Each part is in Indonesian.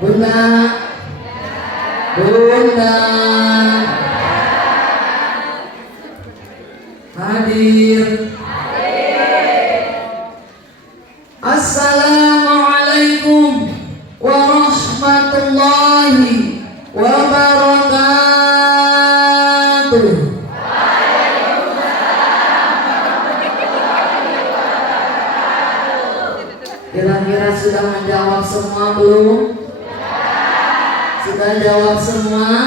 Bunda, Bunda, hadir. Assalamualaikum warahmatullahi wabarakatuh. Kira-kira sudah menjawab semua belum? Sudah jawab semua?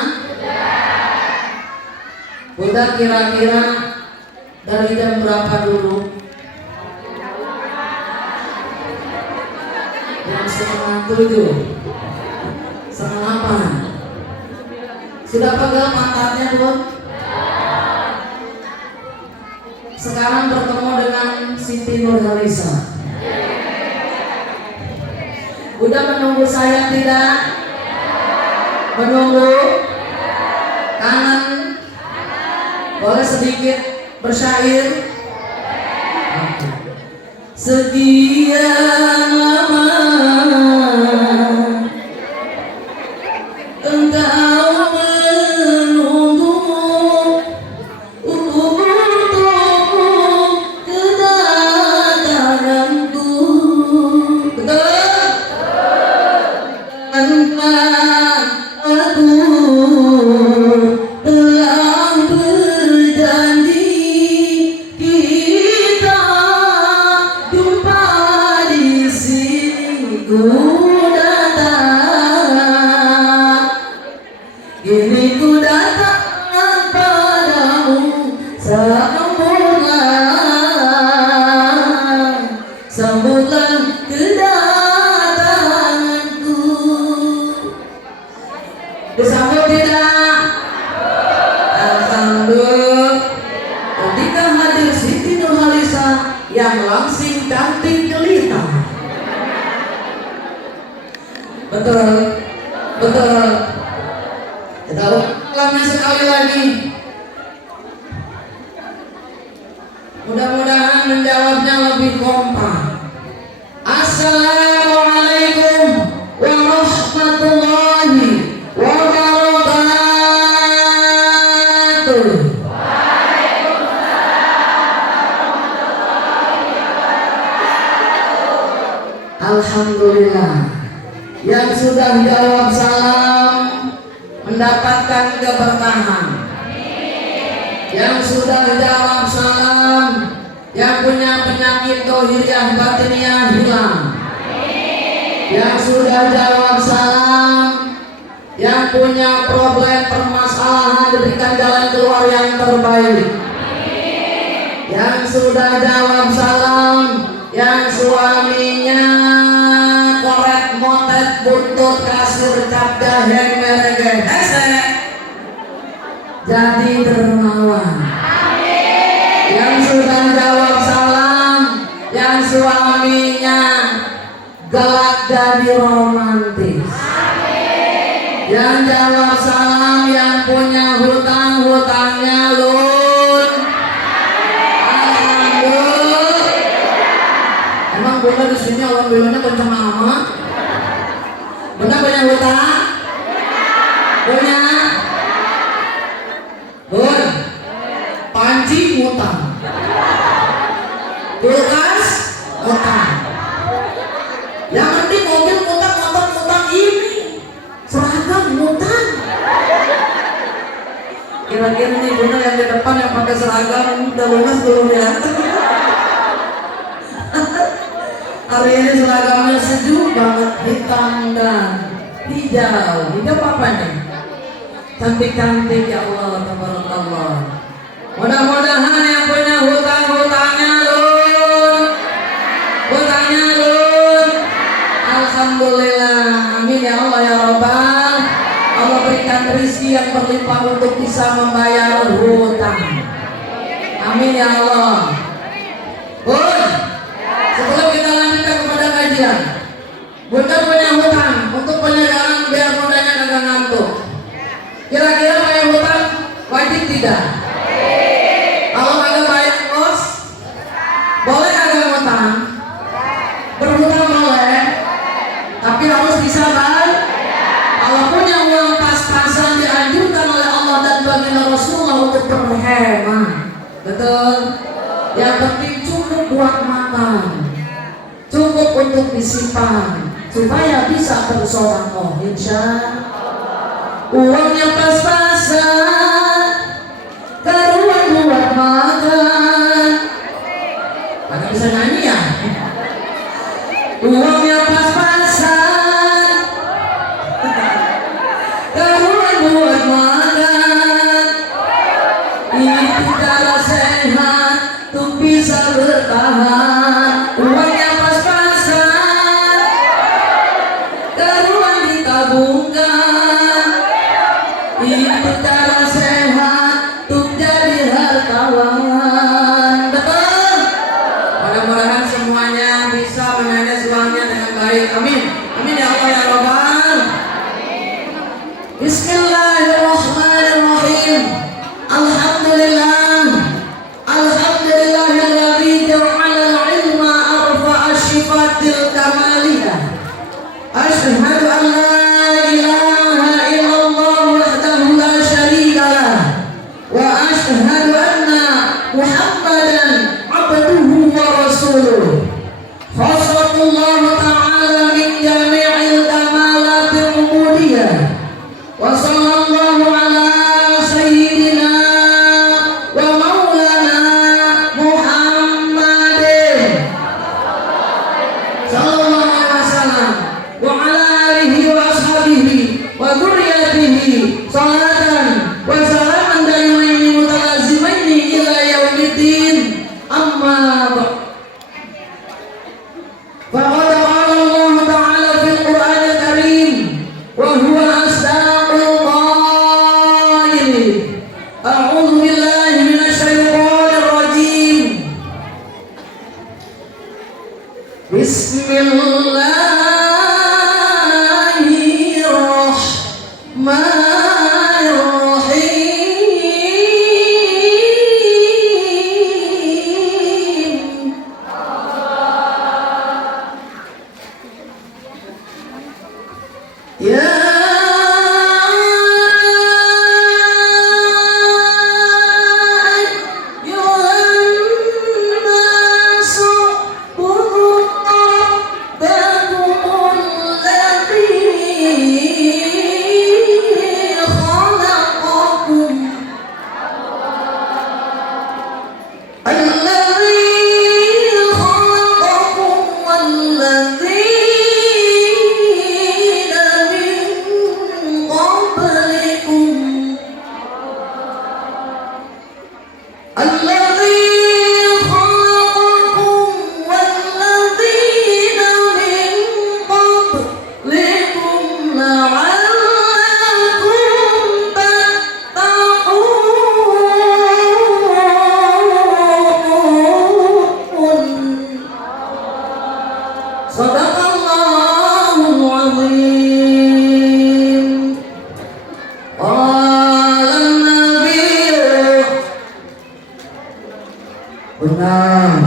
Bunda, kira-kira dari jam berapa dulu? Jam 6:30, 7:30. Sudah pegang pantatnya belum? Sekarang bertemu dengan Siti Nurhalisa. Udah menunggu saya tidak? Menunggu? Kangen? Boleh sedikit bersyair? Sekian lama engkau menunggu untuk kedatanganku. Betul? Tanpa aku telah berjanji kita jumpa di sini. Ku datang, kini ku datang padamu, sambutlah kedatanganku. Disambut tidak? Alhamdulillah. Ketika hadir Siti Nurhalisa yang langsing cantik jelita. Betul, betul. Kita ulangi sekali lagi. Mudah-mudahan menjawabnya lebih kompak. Assalamualaikum warahmatullahi wabarakatuh. Alhamdulillah. Yang sudah jawab salam mendapatkan keberkahan. Yang sudah jawab salam, yang punya penyakit dohiriyah batiniah hilang. Yang sudah jawab salam, yang punya problem permasalahan diberikan jalan keluar yang terbaik. Yang sudah jawab salam, yang suaminya korek motet buntut kasir cap jahe merege hesek jadi dermawan. Yang sudah jawab salam, yang suaminya galak jadi romantis. Yang jawab salam, yang punya hutang, hutangnya lun. Emang Bunda di sini alhamdulillahnya kencang amat. Bunda punya hutang? Punya? Bun, panci hutang, kulkas hutang. Yang penting mobil hutang, motor hutang, ini seragam hutang. Kira-kira nih Bunda yang di depan yang pakai seragam udah lunas belum ya? Hari ini seragamnya sejuk banget, hitam dan hijau. Hijau apa nih? Cantik-cantik ya Allah, tabarakallah. Mudah-mudahan yang punya hutang-hutangnya lun. Hutangnya lun. Alhamdulillah. Amin ya Allah ya Rabbal. Allah berikan rezeki yang berlimpah untuk bisa membayar hutang. Amin ya Allah. Bun, sebelum kita lanjutkan kepada kajian, Bunda punya hutang untuk penyegaran biar bundanya kagak ngantuk. Kira-kira bayar hutang wajib tidak? Kalau kagak bayar bos, boleh kagak hutang? berhutang boleh, tapi harus bisa kan? Kalau punya uang pas-pasan dianjurkan oleh Allah dan baginda Rasulullah untuk berhemat. Betul? Yang penting cukup buat makan, cukup untuk disimpan, supaya bisa bersedekah. Insya uangnya pas-pasan, karuan buat makan. Mana bisa nyanyi ya? Uangnya pas-pasan, karuan buat makan. Itu cara sehat untuk bisa bertahan. Uangnya pas-pasan, karuan ditabungkan. Itu cara sehat untuk jadi hartawan. Betul? Mudah-mudahan semuanya bisa memanage uangnya dengan baik. Amin. Amin ya Allah ya Rabbal. Bismillahirrahmanirrahim. Alhamdulillah. Alhamdulillahilladzi ja'ala al-ilma arfa'a syifatil kamaliyah. Asyhadu an la ilaha illallah wahdahu la syarika lah. Wa asyhadu anna Muhammadan abduhu wa rasuluh. Khassatullahu ta'ala min jami'il kamalatil ubudiyah. Wa sallallahu ala sayyidina wa maulana Muhammadin sallallahu alaihi wasallam wa ala alihi wa ashabihi wa dzurriyyatihi salatan wa salaman daimaini mutalazimaini ila yaumiddin. Amma ba'd. Faqad qala Allah ta'ala fil Qur'anil Karim wa huwa asdaqul qailin. A'udzu billahi minasy syaithanir rajim. Bismillahirrahmanirrahim. Ya Sadaqallahul azim. Qala nabiyyu. Benar.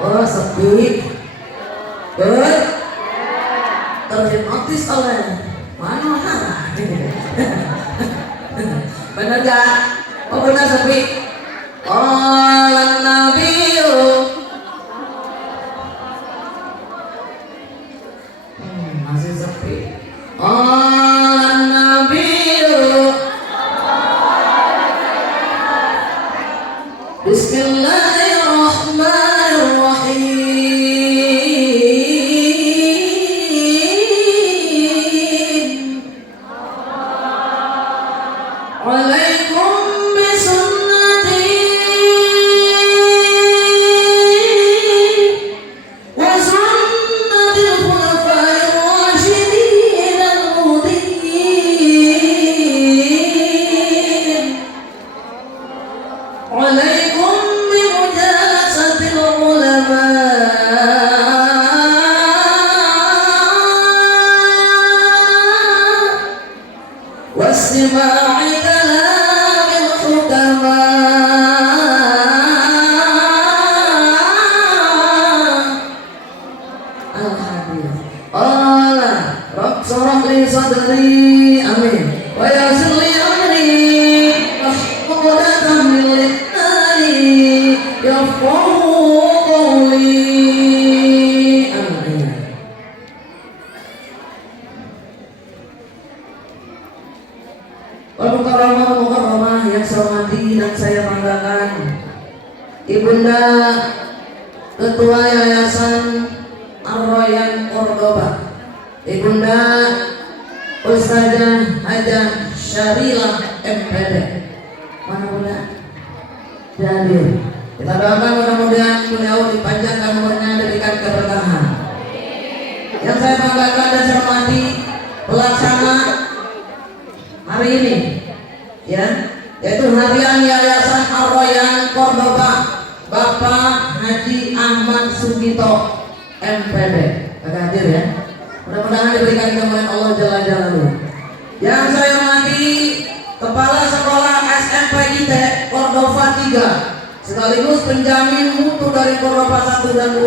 Oh sepi. Terhipnotis oleh mana? Benar gak? Oh benar sepi. Qala nabiyyu. Masih sepi. An-Nabiyyu. Bismillahirrahmanirrahim. Alaikum bisunnati wa sunnatil khulafair rasyidin al-mahdiyyin. Alaikum bi mujalasatil ulama wastima'i kalamil hukama. al-hadir. Allah Rabb syrah li sadri, amin. Wa yassir li amri, wahlul min lisani yafqahu qawli, amin. Mukarramah yang saya hormati dan saya banggakan, Ibunda Ketua Yayasan Ar-Royan Cordoba, Ibunda Ustazah Hajah Syarilah MPD. Mana Bunda? Hadir. Kita doakan mudah-mudahan beliau dipanjangkan umurnya, diberikan keberkahan. Yang saya banggakan dan saya hormati pelaksana hari ini, ya, yaitu harian Yayasan Ar-Royan Cordoba, Bapak Haji Ahmad Sugito MPD. Pada hadir ya. Mudah-mudahan diberikan kemuliaan Allah Jalla Jalaluhu. Yang saya hormati Kepala Sekolah SMP IT Cordoba 3, sekaligus penjamin mutu dari Cordoba 1 dan 2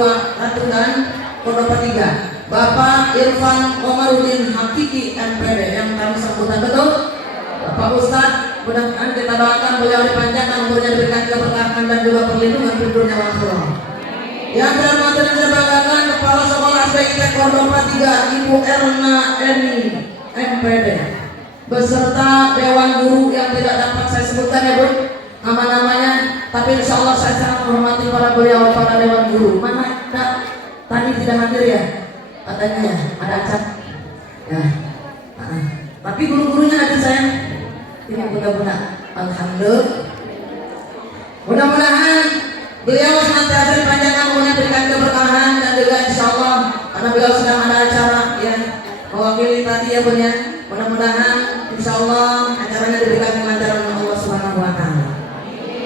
Cordoba 3, Bapak Irfan Komarudin Hakiki MPD, yang kami sambutan betul. Bapak Ustadz, mudah-mudahan kita doakan beliau dipanjangkan umurnya, diberikan keberkahan dan juga perlindungan di dunia akhirat. Yang saya hormati dan saya banggakan Kepala Sekolah SDIT Cordoba 3, Ibu Erna Eni MPD, beserta Dewan Guru yang tidak dapat saya sebutkan ya Bu nama-namanya, tapi insya Allah saya sangat menghormati para beliau, para Dewan Guru. Mana tadi tidak hadir ya? Katanya ya, ada acat ya. Tapi guru-gurunya hadir sayang. Ini mudah-mudahan, alhamdulillah. Mudah-mudahan beliau senantiasa dipanjangkan umurnya, berikan keberkahan, dan juga insya Allah karena beliau sedang ada acara ya, mewakili tadi ya punya. Mudah-mudahan insya Allah acaranya diberikan kelancaran oleh Allah Subhanahu Wa Taala.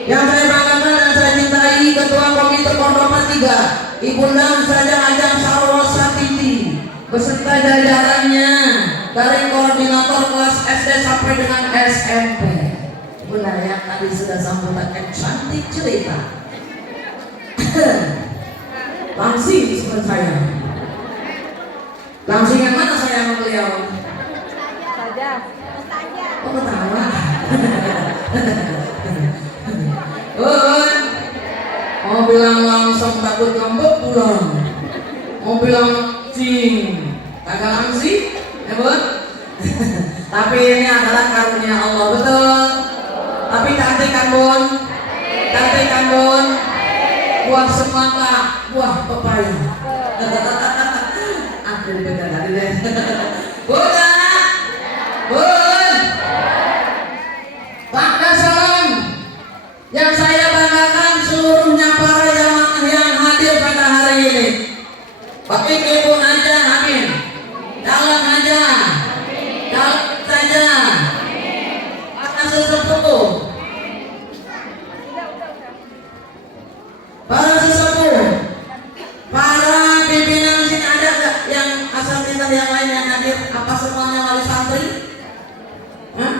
Yang saya banggakan dan saya cintai Ketua Komite Cordoba 3, Ibunda Ustazah Ajang Sarwasatiti, beserta jajarannya dari koordinator kelas SD sampai dengan SMP. Benar ya, tadi sudah sambutan yang cantik cerita. Langsing seperti saya. Langsing yang mana saya sama beliau? Saja. Oh ketawa. Mau bilang langsung takut ngambek pulang. Mau bilang cing kagak langsing, ya Bun? Tapi ini adalah karunia Allah, betul. Tapi cantik kan Bun? Cantik kan Bun? Buah semangka, buah pepaya. Aku dipegang tadi deh. Bunda, Bun, Bangga salam. Yang saya banggakan seluruhnya para jamaah yang hadir pada hari ini. Bapak Ibu aja, amin. Dalam aja, dalam saja. Para sesepuh, para sesepuh, para pimpinan sini ada gak yang asal kita yang lain yang hadir? Apa semuanya wali santri? Hah?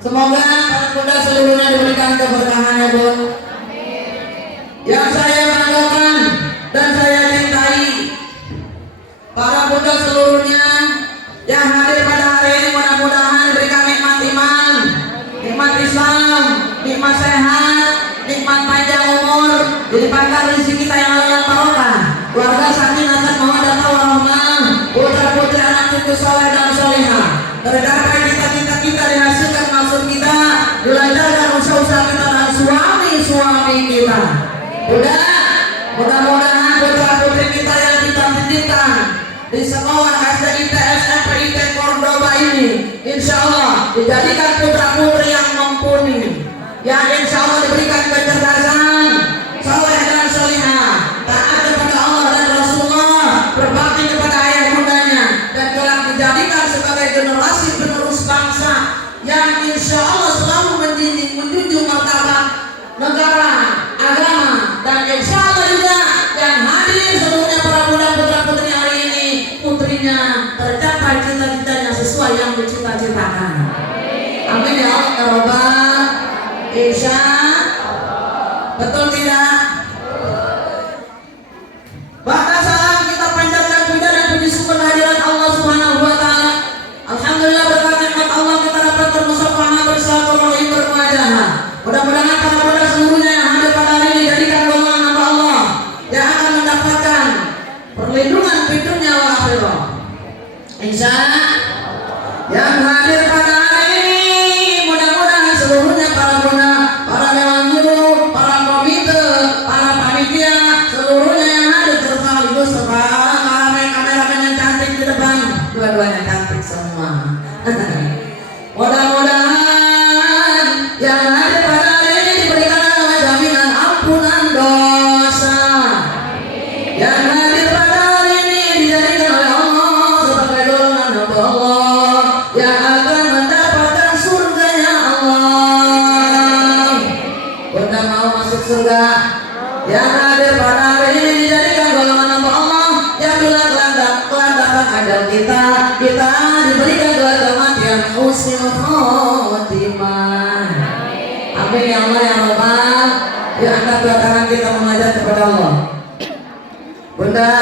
Semoga para bunda seluruhnya diberikan keberkahan ya Bun. Yang saya banggakan dan saya cintai, para bunda seluruhnya yang hadir pada hari ini, mudah-mudahan diberikan nikmat iman, nikmat Islam, nikmat sehat, nikmat panjang umur, dilimpahkan rezeki kita yang halal barokah, keluarga sakinah mawaddah warahmah, putra-putri anak cucu saleh dan salihah, tercapai cita-cita kita, dihasilkan maksud kita, dilancarkan usaha-usaha kita dan suami-suami kita. Mudah-mudahan putra-putri kita yang kita titipkan di sekolah SDIT SMP IT Cordoba ini, insya Allah dijadikan putra-putri yang mumpuni, yang insya Allah diberikan kecerdasan, saleh dan salihah, taat kepada Allah dan Rasulullah, berbakti kepada ayah bundanya, dan kelak dijadikan sebagai generasi penerus bangsa yang insya Allah selalu menjunjung martabat negara, agama, dan insya Allah juga yang hadir seluruhnya para bunda putra putri hari ini, putrinya tercapai cita-citanya sesuai yang dicita-citakan. Amin ya Allah ya Rabbal. Insya betul tidak? Bahkan salam kita panjatkan ridho. Insya yang hadir pada hari ini mudah-mudahan seluruhnya para guna, para dewan guru, para komite, para panitia, seluruhnya yang hadir sekaligus kameramen yang cantik di depan, dua-duanya cantik semua. Mudah-mudahan yang hadir pada hari ini diberikan oleh jaminan ampunan dosa. Yang hadir pada hari ini dijadikan oleh Allah sebagai golongan hamba Allah yang akan mendapatkan surganya Allah. Bunda mau masuk surga? Yang hadir pada hari ini dijadikan golongan hamba Allah yang bila keladakan ajal kita diberikan gelar kematian husnul khotimah. Amin ya Allah ya Rabbal. Ya, angkat dua tangan kita mengajar kepada Allah. Bunda,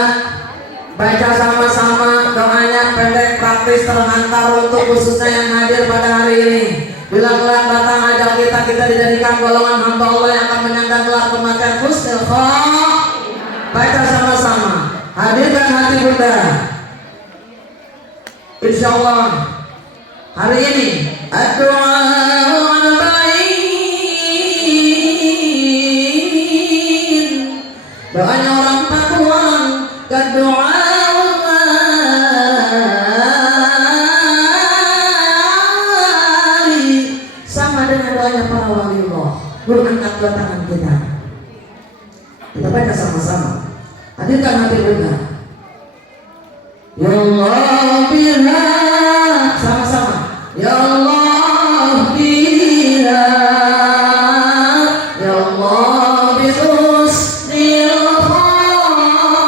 baca sama-sama doanya pendek, praktis, terhantar untuk khususnya yang hadir pada hari ini. Bila kelak datang ajal kita dijadikan golongan hamba Allah yang akan menyandang gelar kematian husnul khotimah. Baca sama-sama. Hadirkan hati Bunda. Insya Allah hari ini doanya orang Papua doa sama dengan doanya para wali Allah. Angkat dua tangan kita baca sama-sama. Hadirkan hati Bunda. Ya Allah biha, sama-sama. Ya Allah biha, ya Allah bi husnil khatimah.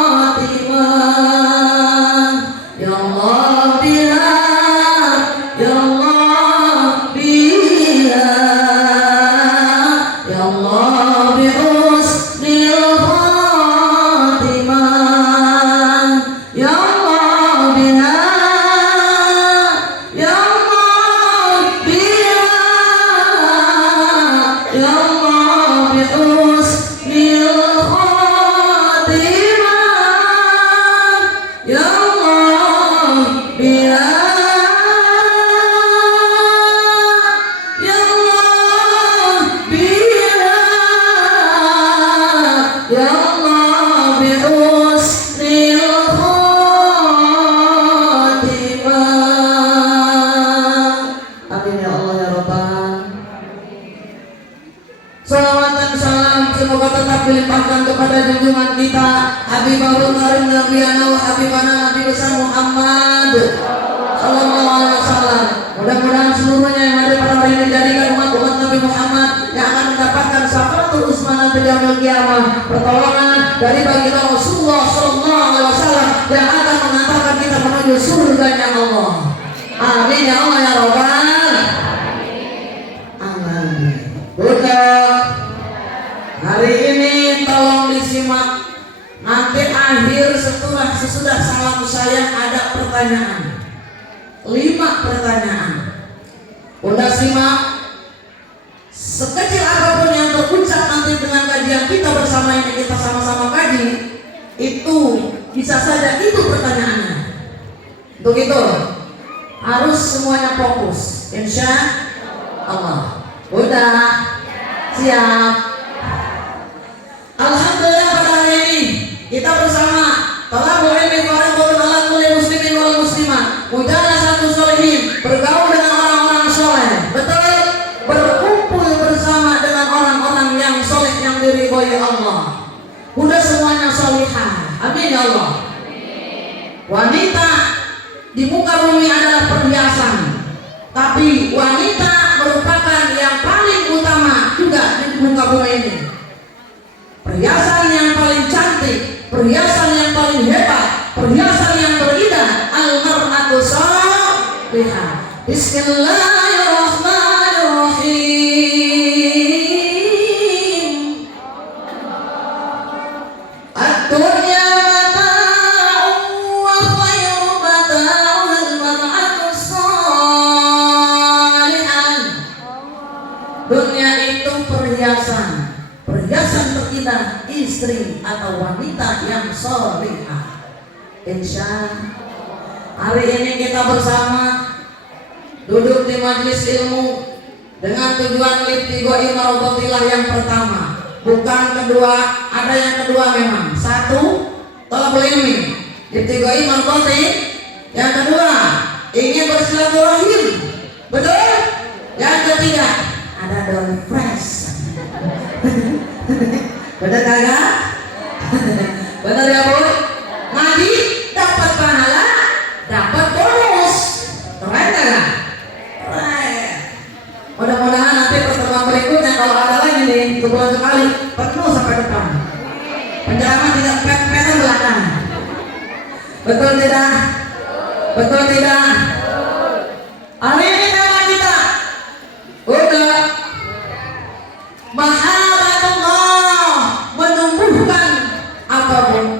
Ya Allah biha, ya Allah biha, ya Allah bi husnil khatimah. Ya semoga tetap dilimpahkan kepada junjungan kita Habibul Karim Nabiyana wa Habibana Nabi besar Muhammad sallallahu alaihi wasallam. Mudah-mudahan seluruhnya yang ada pada hari ini dijadikan umat Nabi Muhammad yang akan mendapatkan syafaatul uzma nanti di yaumil qiyamah, pertolongan dari baginda Rasulullah sallallahu alaihi wasallam yang akan mengantarkan kita menuju surganya Allah. Amin ya Allah ya Rabbal. Amin. Hari ini tolong disimak. Nanti akhir sesudah salam saya ada pertanyaan. 5 pertanyaan. Udah simak. Sekecil apapun yang terucap nanti dengan kajian kita bersama ini, kita sama-sama kaji, itu bisa saja itu pertanyaannya. Untuk itu harus semuanya fokus. Insya Allah. Udah siap. Alhamdulillah pada hari ini kita bersama talabul ilmi fardhu 'ala kulli muslimin wal muslimat. Mujalasatu sholihin, bergaul dengan orang-orang soleh. Betul, berkumpul bersama dengan orang-orang yang soleh yang diridhoi Allah. Udah semuanya solihah. Amin ya Allah. Wanita di muka bumi adalah perhiasan, tapi wanita merupakan yang paling utama juga di muka bumi ini. Perhiasan yang paling cantik, perhiasan yang paling hebat, perhiasan yang berindah, al-mar'atu salihah. Bismillahirrahmanirrahim. Ad-dunya mata'un wa khairu mata'un al-mar'atu salihah. Dunia itu perhiasan. Perhiasan terindah istri atau wanita yang solihah. Insya Hari ini kita bersama duduk di majelis ilmu dengan tujuan libtigoi marudhatillah yang pertama, bukan kedua. Ada yang kedua memang. Satu, thalabul ilmi, libtigoi marudhatillah. Yang kedua, ingin bersilaturahim. Betul? Yang ketiga, ada down fresh. Benar kagak? Benar ya Bu? Ngaji dapat pahala, dapat bonus. Keren kagak? Keren. Mudah-mudahan nanti pertemuan berikutnya kalau ada lagi nih, sebulan sekali penuh sampai depan. Penceramah tidak pet-petan belakang. Betul tidak? Betul tidak? Hari ini tema kita udah mahabbatullah, menumbuhkan apa Bu?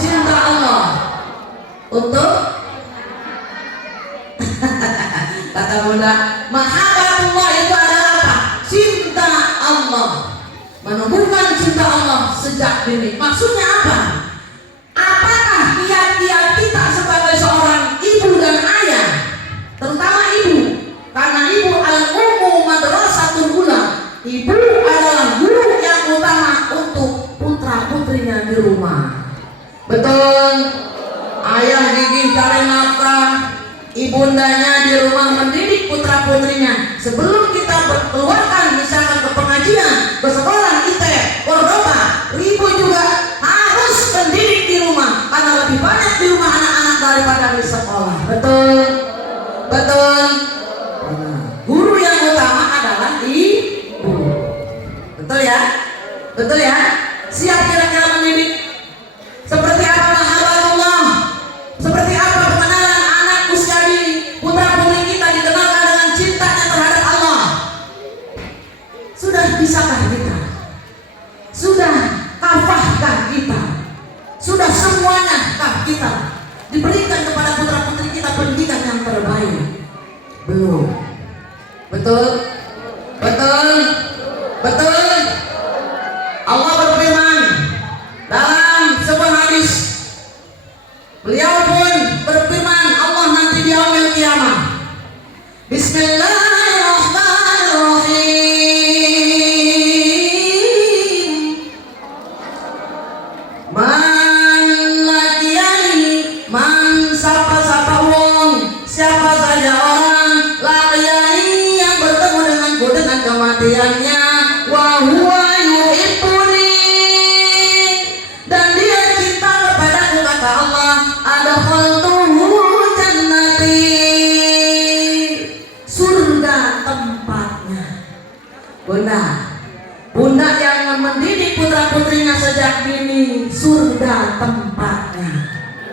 Cinta Allah untuk kata Bunda, mahabbatullah itu adalah apa? Cinta Allah, menumbuhkan cinta Allah sejak dini. Maksudnya apa? Apakah kiat-kiat kita sebagai seorang ibu dan ayah, terutama ibu, karena ibu al-ummu madrasatul ula, ibu adalah guru yang utama untuk putra putrinya di rumah. Betul? Ayah gigih cari nafkah, ibundanya di rumah mendidik putra putrinya. Sebelum kita berkeluarkan misalkan ke pengajian, ke sekolah ITE, Cordoba, ibu juga harus mendidik di rumah, karena lebih banyak di rumah anak-anak daripada di sekolah. Betul? Betul? Guru yang utama adalah ibu. Betul ya? Betul ya? Siap kira-kira mendidik? Seperti apa mahabbatullah? Seperti apa pengenalan anak usia dini, putra putri kita dikenalkan dengan cintanya terhadap Allah? Sudah bisakah kita? Sudah kafahkah kita? Sudah semuanya kah kita diberikan kepada putra putri kita pendidikan yang terbaik? Belum. Betul? Betul? Betul? Allah berfirman dalam sebuah hadis, beliau pun berfirman, Allah nanti di yaumil qiyamah, Bismillahirrahmanirrahim, man lakiyani, man sapa-sapa wong, siapa saja orang lakiyani yang bertemu denganku dengan kematiannya, wa huwa yuhibbuni, dan dia cinta kepadaku, kata Allah, adkhaltuhu jannati, surga tempatnya. Bunda yang mendidik putra putrinya sejak dini, surga tempatnya.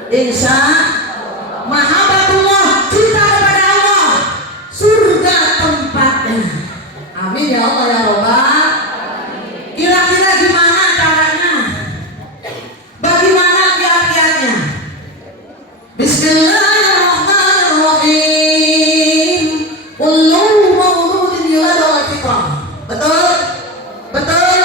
Insya mahabbatullah, cinta kepada Allah, surga tempatnya. Amin ya Allah ya Rabbal. Kira-kira gimana caranya? Bagaimana kiat-kiatnya? Bismillahirrahmanirrahim. Kullu mauludin yuladu ala fitrah. Betul? Betul?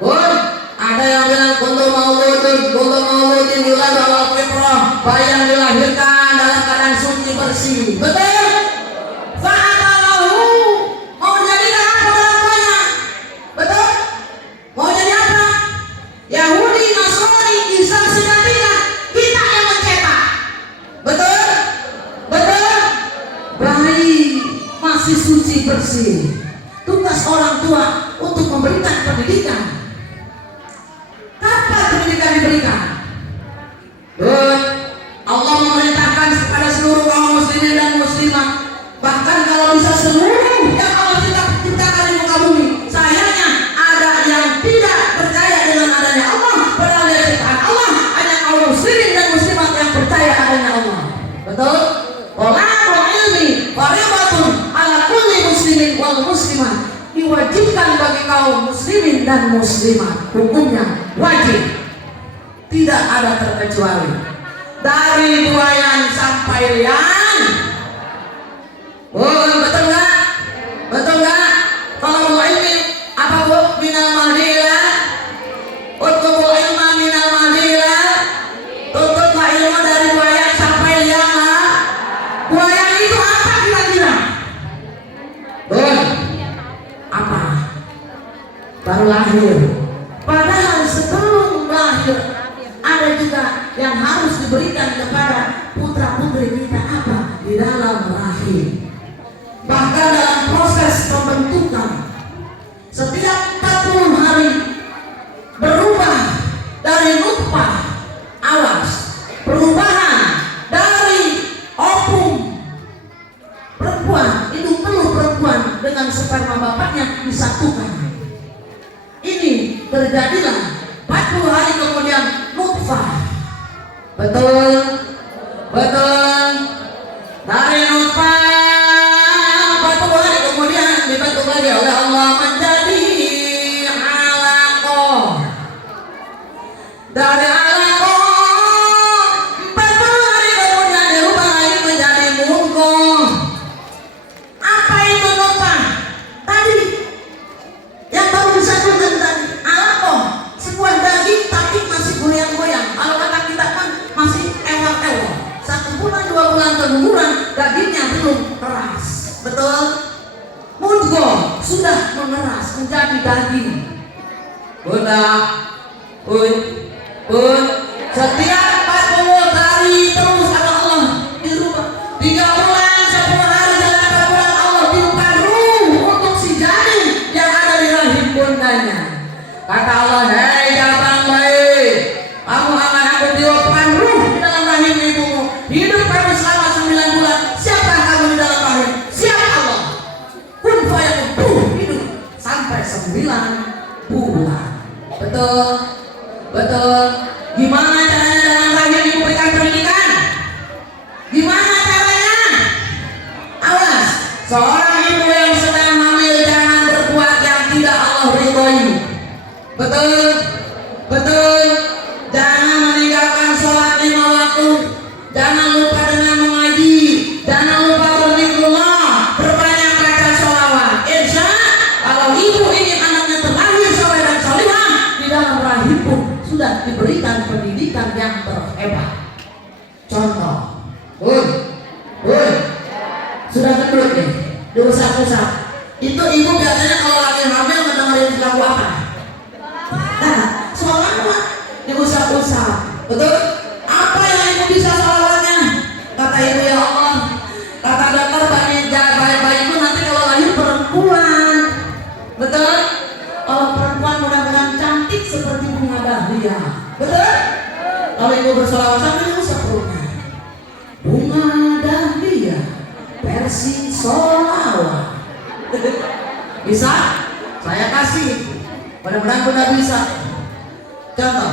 Bun, ada yang bilang kullu mauludin yuladu ala fitrah, bayi yang dilahirkan dalam keadaan suci bersih. Betul? Fa'atalahu, mau dijadikan apa orang tuanya? Betul? Mau jadi apa? Yahudi, Nasrani, Islam, Sinatira, kita yang mencetak. Betul? Betul? Bayi masih suci bersih. Tugas orang tua untuk memberikan pendidikan. Kapan pendidikan diberikan? Good. Allah memerintahkan kepada seluruh kaum muslimin dan muslimat, bahkan kalau bisa seluruh yang Allah ciptakan di muka bumi. Sayangnya ada yang tidak percaya dengan adanya Allah, padahal dia ciptaan Allah. Hanya kaum muslimin dan muslimat yang percaya adanya Allah. Betul? Thalabul ilmi fardhatun ala kulli muslimin wal muslimat, diwajibkan bagi kaum muslimin dan muslimat, hukumnya wajib, tidak ada terkecuali. Dari buayan sampai liang. Oh, betul nggak? Betul nggak? Kalau mau ilmi apa Bu? Minal mahdila, utkubul ilma minal mahdila, tuntutlah ilmu dari buayan sampai liang. diberikan kepada putra putri kita apa? Di dalam rahim. Bahkan dalam proses pembentukan setiap 40 hari berubah dari nutfah, awas, perubahan dari ovum perempuan, hidung peluh perempuan dengan sperma bapaknya disatukan. Ini terjadilah 40 hari kemudian nutfah. Betul, betul. Dari nutfah 40 hari kemudian dibentuk lagi oleh Allah menjadi alaqah. Dari alaqah 40 hari kemudian dirubah lagi menjadi mudghah. Apa itu nutfah? Tadi yang baru disatukan tadi, alaqah, sebuah daging tapi masih goyang-goyang. Kalau kata kita kan masih ewak-ewak. 1 bulan 2 bulan keguguran, dagingnya belum keras. Betul? Mudghah sudah mengeras menjadi daging. Bunda, setiap 40 hari terus kata Allah dirubah. 3 bulan 10 hari dalam perbulan Allah tiupkan ruh untuk si janin yang ada di rahim bundanya. Kata Allah, hei jabang baik, kamu akan aku tiupkan ruh di dalam rahim ibumu. Hidup kamu selama 9 bulan. Siapa kamu di dalam rahim? Siapa Allah? Kun fayakun, hidup sampai 9 bulan. Betul, betul. Gimana caranya dalam rahim ibu berikan pendidikan? Gimana caranya? Awas, seorang ibu yang sedang hamil jangan berbuat yang tidak Allah ridhoi. Betul, betul. Jangan meninggalkan sholat 5 waktu. Jangan lupa dengan mengaji. Jangan lupa berzikrullah. Berbanyak baca sholawat. Insya kalau ibu ingin anaknya terlahir soleh dan solihah, di dalam rahim pun sudah diberikan pendidikan yang terhebat. Contoh, sudah gendut nih, diusap-usap. Itu ibu biasanya kalau lagi hamil mendengarin lagu apa? Nah, sholawat diusap-usap. Betul? Apa yang ibu bisa sholawatnya? Kata ibu, ya Allah, kata dokter bayi-bayiku nanti kalau lahir perempuan. Betul? Kalau perempuan mudah-mudahan cantik seperti bunga dahlia. Betul? Kalau ibu bersolawat sambil usap perutnya. Bunga dahlia versi solawat. Bisa? Saya kasih. Mudah-mudahan bunda bisa. Contoh,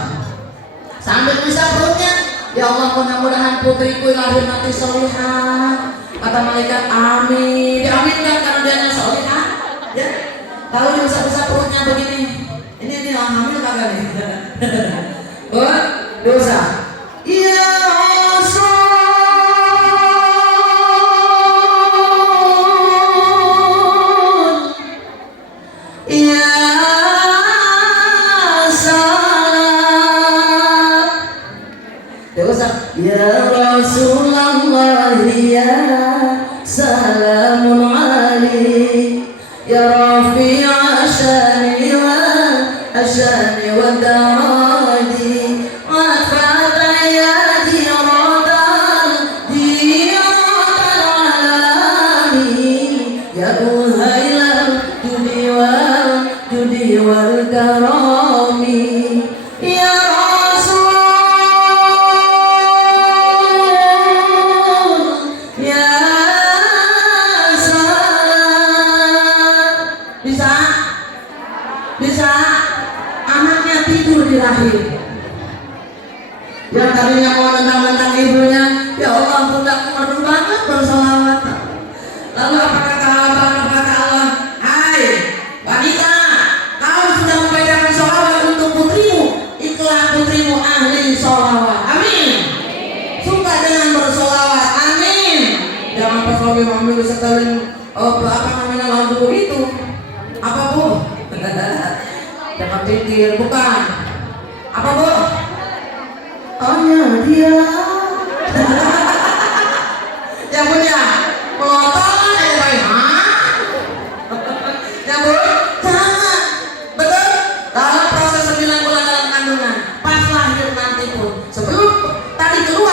sambil usap perutnya, ya Allah mudah-mudahan putriku lahir nanti solihah. Kata malaikat amin. Diaminkan karena dia solihah. Ya. Kalau diusap-usap perutnya begini, ini hamil kagak nih? Oh, dosa. Ya Rasul, ya salam. Dosa. Ya Rasulullah, ya salamun alaik. Ya Rafi' ashani wa ashani wa daradi wa fatayati radal diratal alami. Ya uhailal judi wal karami. Ya Rasul, ya bisa anaknya tidur di rahim. Yang tadinya mau nendang-nendang ibunya, ya Allah bundaku merdu banget bersolawat. Lalu apa kata Allah? Hai wanita, kau sudah membacakan solawat untuk putrimu, ikutlah putrimu ahli solawat. Amin. Suka dengan bersolawat. Amin. Jangan pas lagi ngambil setelin apa namanya lagu itu. Apa bu? Jangan pikir, bukan. Apa bu? Hanya dia. Yang punya pelotongan aja baik. Yang bu? Jangan. Betul? Dalam proses 9 bulan dalam kandungan, pas lahir nanti pun, sebelum tadi keluar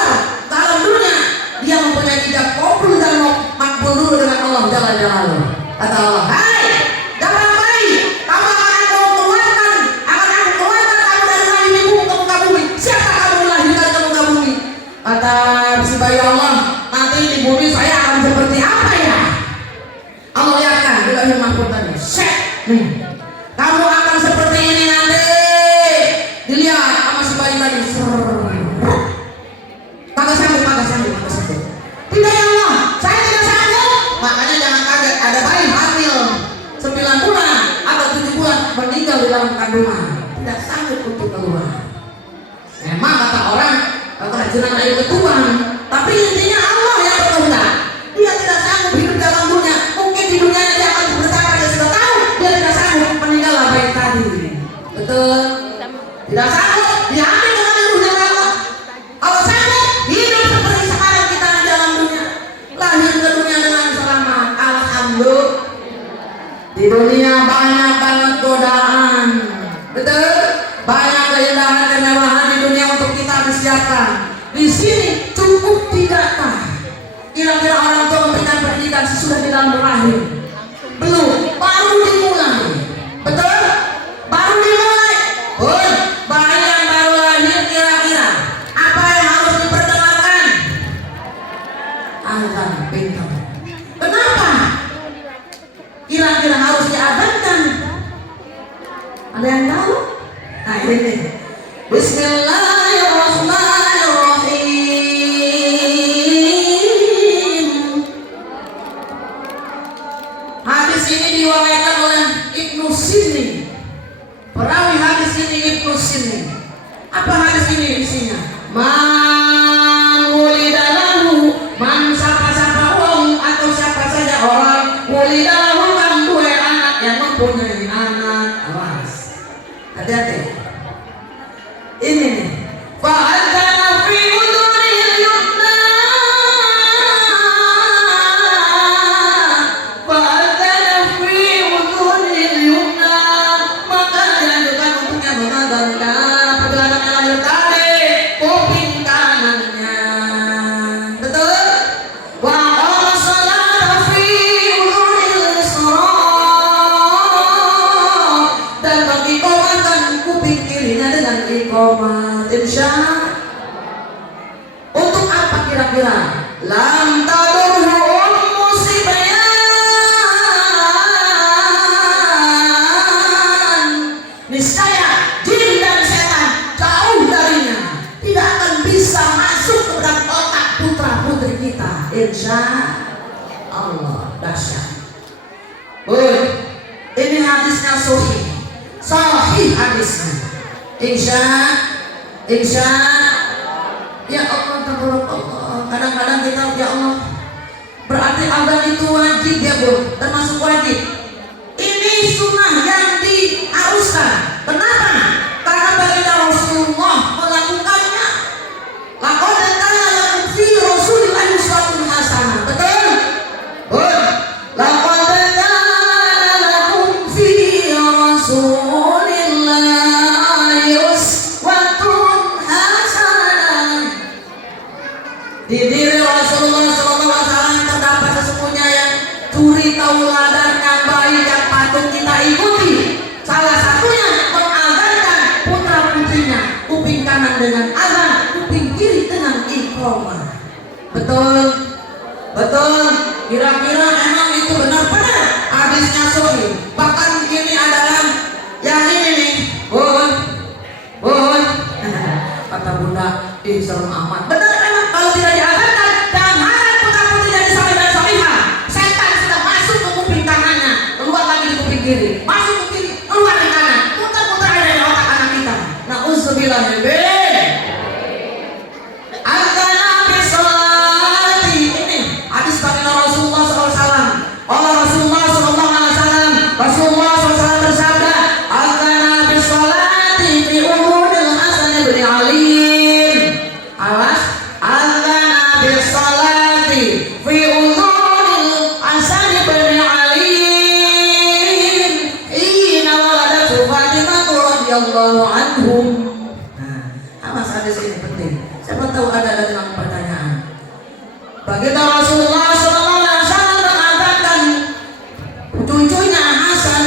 Kata si bayi Allah, nanti di bumi saya akan seperti apa ya? Allah lihatkan di lahir mahfud tadi. Kamu akan seperti ini nanti. Dilihat sama si bayi tadi. Kagak sanggup. Tidak ya Allah, saya tidak sanggup. Makanya jangan kaget, ada bayi hamil 9 bulan atau 7 bulan meninggal di dalam kandungan, tidak sanggup untuk keluar. Memang kata orang keracunan air ketuban, tapi intinya Allah yang berkehendak. Dia tidak sanggup hidup dalam dunia. Mungkin di dunia dia akan bertanya, dia sudah tahu dia tidak sanggup, meninggal bayi tadi. Betul? Tidak sanggup, diambil dengan ruhnya Allah. Allah sanggup hidup seperti sekarang kita di dalam dunia, lahir ke dunia dengan selamat. Alhamdulillah. Di dunia banyak banget godaan, betul? Banyak keindahan kemewahan di dunia untuk kita disiapkan. Di sini cukup tidakkah? Kira-kira orang tua memberikan pendidikan sesudah di dalam rahim? Belum, baru dimulai. Betul? Baru dimulai. Bayi yang baru lahir kira-kira apa yang harus diperdengarkan? Azan bintang. Kenapa? Kira-kira harus diadzankan? Ada yang tahu? Nah ini Bismillahirrahmanirrahim. Hadis ini diriwayatkan oleh Ibnu Sini. Perawi hadis ini Ibnu Sini. Apa hadis ini isinya? Man wulidalahu, man siapa wong atau siapa saja orang wulidalahu kan dua anak yang mempunyai anak. Awas, hati-hati. Ini nih, fa'adzana fi udhunil yumna, fa'adzana fi udhunil yumna, maka dianjurkan untuknya mengadzankan apabila anaknya lahir tadi kuping kanannya. Betul? Wa qala salata fi udhunil yusra, dan mengiqamahkan kuping kirinya dengan iqamah. Untuk apa kira-kira? Lam tadurhum musibyan, niscaya jin dan setan jauh darinya, tidak akan bisa masuk ke dalam otak putra putri kita, insya Allah. Dahsyat. Ini hadisnya sahih hadisnya. Insya ya Allah, tabarakallah. Kadang-kadang kita ya Allah, berarti azan itu wajib ya Bu, termasuk wajib. Ini sunnah yang diharuskan. Kenapa? Karena baginda Rasulullah melakukannya. Laqad kana lakum fi Rasulillahi uswatun hasanah. Betul? Laqad kana lakum fi Rasulillahi uswatun hasanah. Di diri Rasulullah SAW terdapat sesungguhnya yang curi tauladan yang baik yang patut kita ikuti. Salah satunya mengazankan putra putrinya, kuping kanan dengan azan, kuping kiri dengan iqamah. Betul? Betul? Kira-kira emang itu benar-benar hadisnya sahih. Bahkan ini adalah yang ini nih, Bun, kata Bunda, serem amat. Benar emang kalau tidak diazankan dan harap putra putri jadi saleh dan salihah, setan sudah masuk ke kuping kanannya, keluar lagi di kuping kiri, masuk ke kiri, keluar di kanan, putar-putar ada di otak anak kita. Na'udzubillah min azana bisolati. Ini hadis baginda Rasulullah SAW. Allah Rasulullah SAW, Rasulullah SAW bersabda, azana bisolati fi umuril Hasan bin Ali. Awas, azana bisolati fi umuril Hasan bin Ali. Ina waladatu Fatimah radhiyallahu anhum. Awas, hadis ini penting. Siapa tahu ada dalam pertanyaan. Baginda Rasulullah SAW mengatakan cucunya Hasan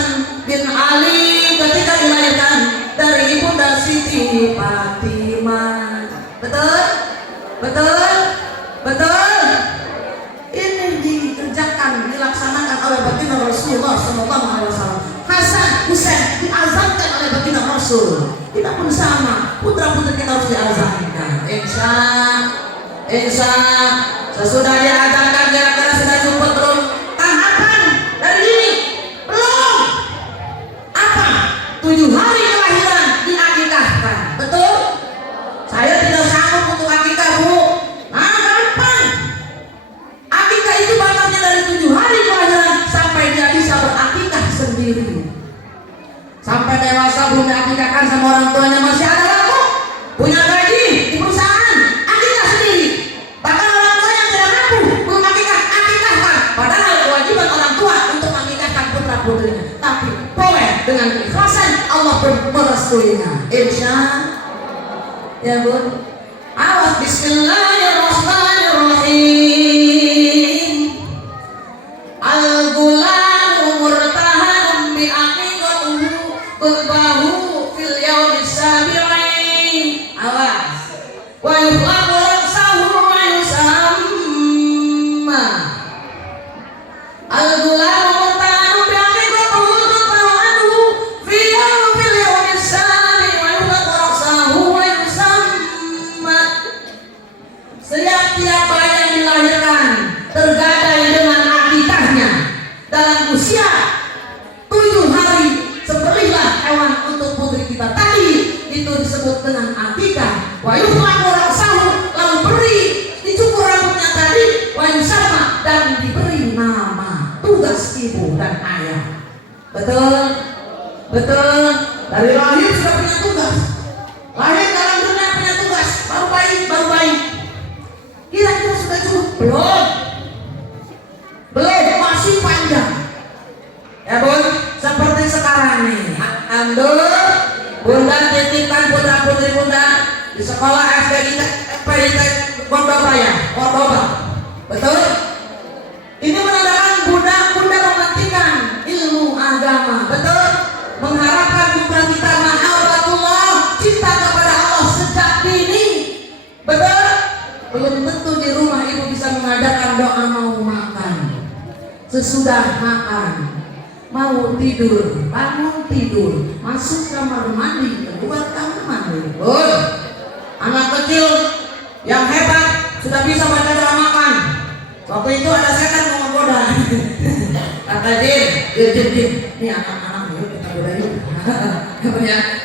bin Ali ketika dilahirkan dari ibunda Siti Fatimah. Betul? Betul? Rasulullah Sallallahu Alaihi Wasallam. Hasan, Husain diazankan oleh baginda Rasul. Kita pun sama, putra putri kita harus diazankan. Insya sesudah diazankan kira-kira sudah cukup belum? Tahapan dari ini belum. Apa? 7 hari kelahiran diakikahkan. Betul? Saya tidak sanggup untuk akikah, Bu. Nah, gampang. Akikah itu batasnya dari 7 hari kelahiran sampai dia bisa berakikah sendiri. Sampai dewasa belum diakikahkan sama orang tuanya, masih ada waktu. Punya gaji di perusahaan, akikah sendiri. Bahkan orang tua yang tidak mampu belum akikahkan. Padahal kewajiban orang tua untuk mengakikahkan putra putrinya. Tapi boleh dengan keikhlasan, Allah pun merestuinya. Insya ya Bu. Awas, bismillahirrahmanirrahim. Al-gulamu murtahanum bi aqiqatuhu qurbahu fil yawmis sabi'i. Awas. Wa yuflaqu ra'sahu wa yusamma. Al-gulamu murtahanum bi aqiqatuhu qurbahu anhu fil yawmis sabi'i wa yuflaqu ra'sahu wa yusamma. Setiap bayi yang dilahirkan tergadai dengan akikahnya dalam usia 7 hari. Sembelihlah hewan untuk putri kita tadi, itu disebut dengan akikah. Wa yuflaqu ra'sahu, lalu beri dicukur rambutnya tadi, wa yusamma, dan diberi nama, tugas ibu dan ayah. Betul? Betul? Dari lahir sudah punya tugas. Lahir dalam dunia punya tugas. Baru bayi. Kira-kira sudah cukup? Belum, masih panjang. Ya Bun, seperti sekarang nih. Alhamdulillah, Bunda titipkan putra putri Bunda di sekolah SD PIT Cordoba ya, Cordoba. Betul? Ini menandakan Bunda mementingkan ilmu agama. Betul? Mengharapkan putra kita mahabbatullah, cinta kepada Allah sejak dini. Betul? Belum tentu di rumah ibu bisa mengadakan doa mau makan. Sesudah makan, mau tidur, bangun tidur, masuk kamar mandi, keluar kamar mandi. Anak kecil yang hebat sudah bisa baca doa makan. Waktu itu ada setan mau menggoda. Kata Jin, ini anak-anak yuk kita goda yuk.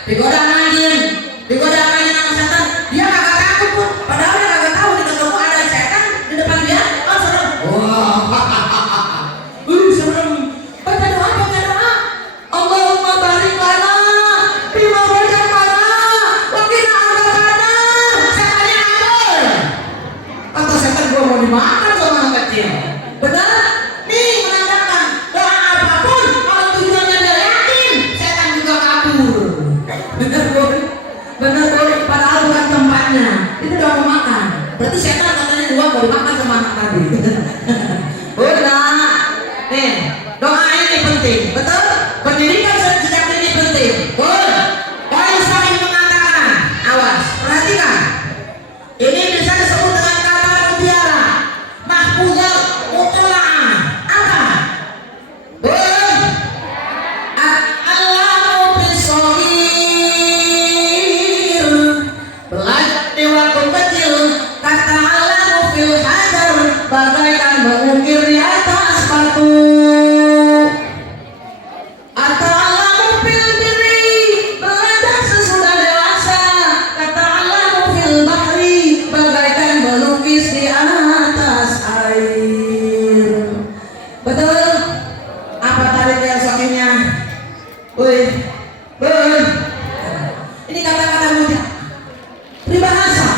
Digoda lagi sama setan. Dia kagak takut pun, padahal dia kagak tahu di ketemu ada setan di depan dia. Oh serem. Serem. Baca doa. Allahumma barik lana bima razaqtana wa qina adzabannar. Setannya ambil. Kata setan, gua mau dimakan sama anak kecil. Benar? Nih menandakan doa apapun kalau tujuannya dia yakin, setan juga kabur. Benar boleh. Padahal bukan tempatnya. Itu doa mau makan. Berarti setan katanya gua mau dimakan sama anak tadi. Udah. Nih, doa ini penting. Betul? Pendidikan sejak ini penting. Poin saling mengatakan. Awas, perhatikan. Ini bisa disebut dengan kata mutiara, mahfuzah, mutla'ah. Apa? Al-alamu bisogir. Belajar di waktu kecil. Kata alamu fil hajar, bagaikan mengukir di atas batu. Atau alamu fil birri, belajar sesudah dewasa. Kata alamu fil bahri, bagaikan melukis di atas air. Betul? Apa tadi filosofinya? Ini kata-kata mudah. Peribahasa.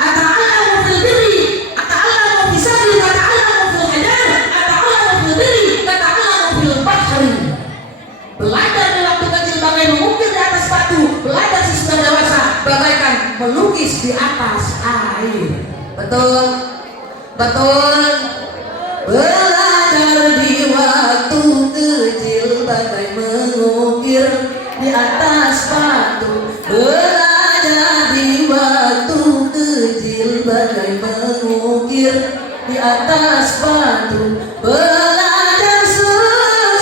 Ata'alamu fil birri, ata'alamu fil sabri, ata'alamu fil hajar, ata'alamu fil birri, ata'alamu fil bahri. Belajar di waktu kecil bagai mengukir di atas batu, belajar sesudah dewasa bagaikan melukis di atas air. Betul? Belajar di waktu kecil bagai mengukir di atas batu. Belajar di waktu kecil bagai mengukir di atas batu. Belajar sesudah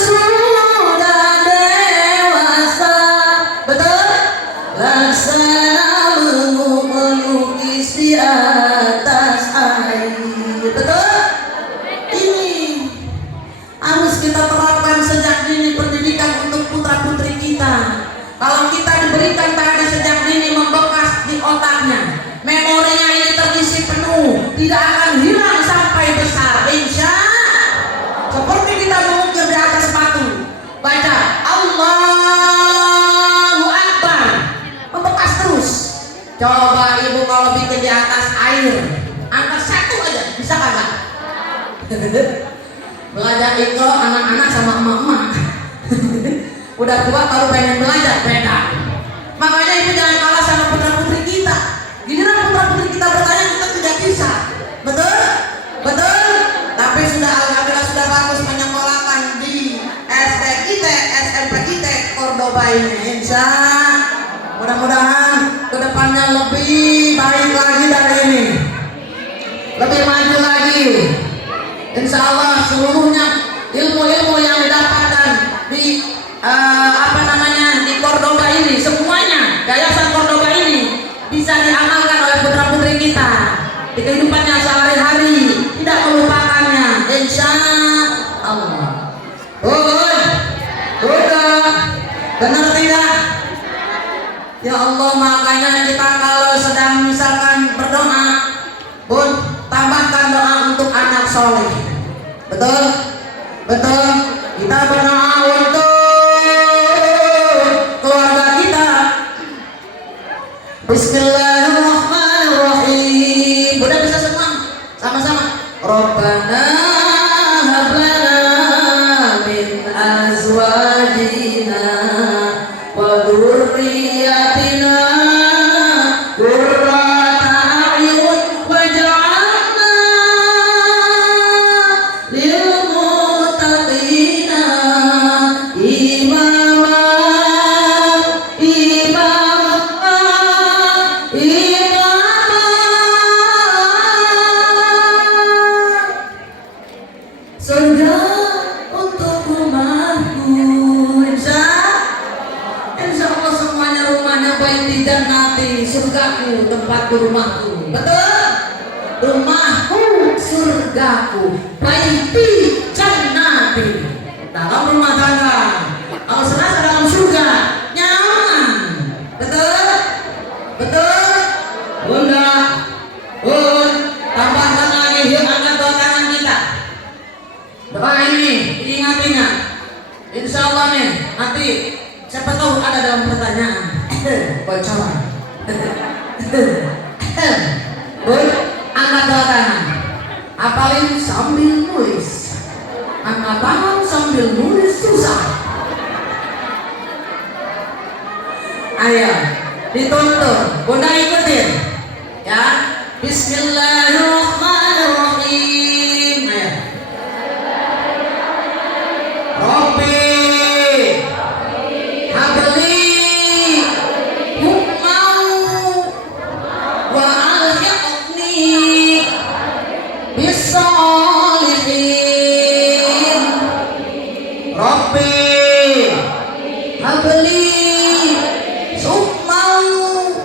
tidak akan hilang sampai besar, insya. Seperti kita mengukir di atas batu, baca Allahu Akbar, membekas terus. Coba ibu kalau bikin di atas air, angkat satu aja, bisa kagak? Belajar itu anak-anak sama emak-emak. Udah tua baru pengen belajar, beda. Makanya ibu jangan kalah sama putra-putri kita. Giliran putra-putri kita bertanya, kita tidak bisa. Betul? Betul? Tapi sudah alhamdulillah sudah bagus menyekolahkan di SD kita, SMP kita, Cordoba ini. Insya mudah-mudahan kedepannya lebih baik lagi dari ini, lebih maju lagi. Insya Allah seluruhnya ilmu-ilmu yang didapatkan di di Cordoba ini, semuanya yayasan Cordoba ini bisa diamalkan oleh putra-putri kita di kehidupannya sehari-hari, tidak melupakannya, insya Allah. Udah, benar tidak? Ya Allah, makanya kita kalau sedang misalkan berdoa, pun tambahkan doa untuk anak soleh. Betul? Betul? Kita berdoa untuk keluarga kita. Bismillahirrahmanirrahim. Udah bisa semua? Sama-sama. Rabbana hab lana min azwajina wa dzurriyyatina qurrata a'yun waj'alna lil muttaqina imama. Surga untuk rumahku, insya Allah semuanya rumahnya baik di jannati, surgaku tempatku rumahku. Betul? Rumahku surgaku baik di jannati, dalam rumah tangga. Kalau serasa dalam surga nyaman. Betul? Betul? Bunda, Bun, tambahkan lagi, yuk angkat dua tangan kita. Doa ini ingat-ingat, insya Allah nih nanti siapa tahu ada dalam pertanyaan bocoran. Boy, angkat dua tangan, apalin sambil nulis. Angkat tangan sambil nulis susah. Ayo dituntun, Bunda ikutin ya. Bismillahirrahmanirrahim. Ayo. Rabbi habli hukmau wa alhiqni bis-shalihin. Rabbi habli hukmau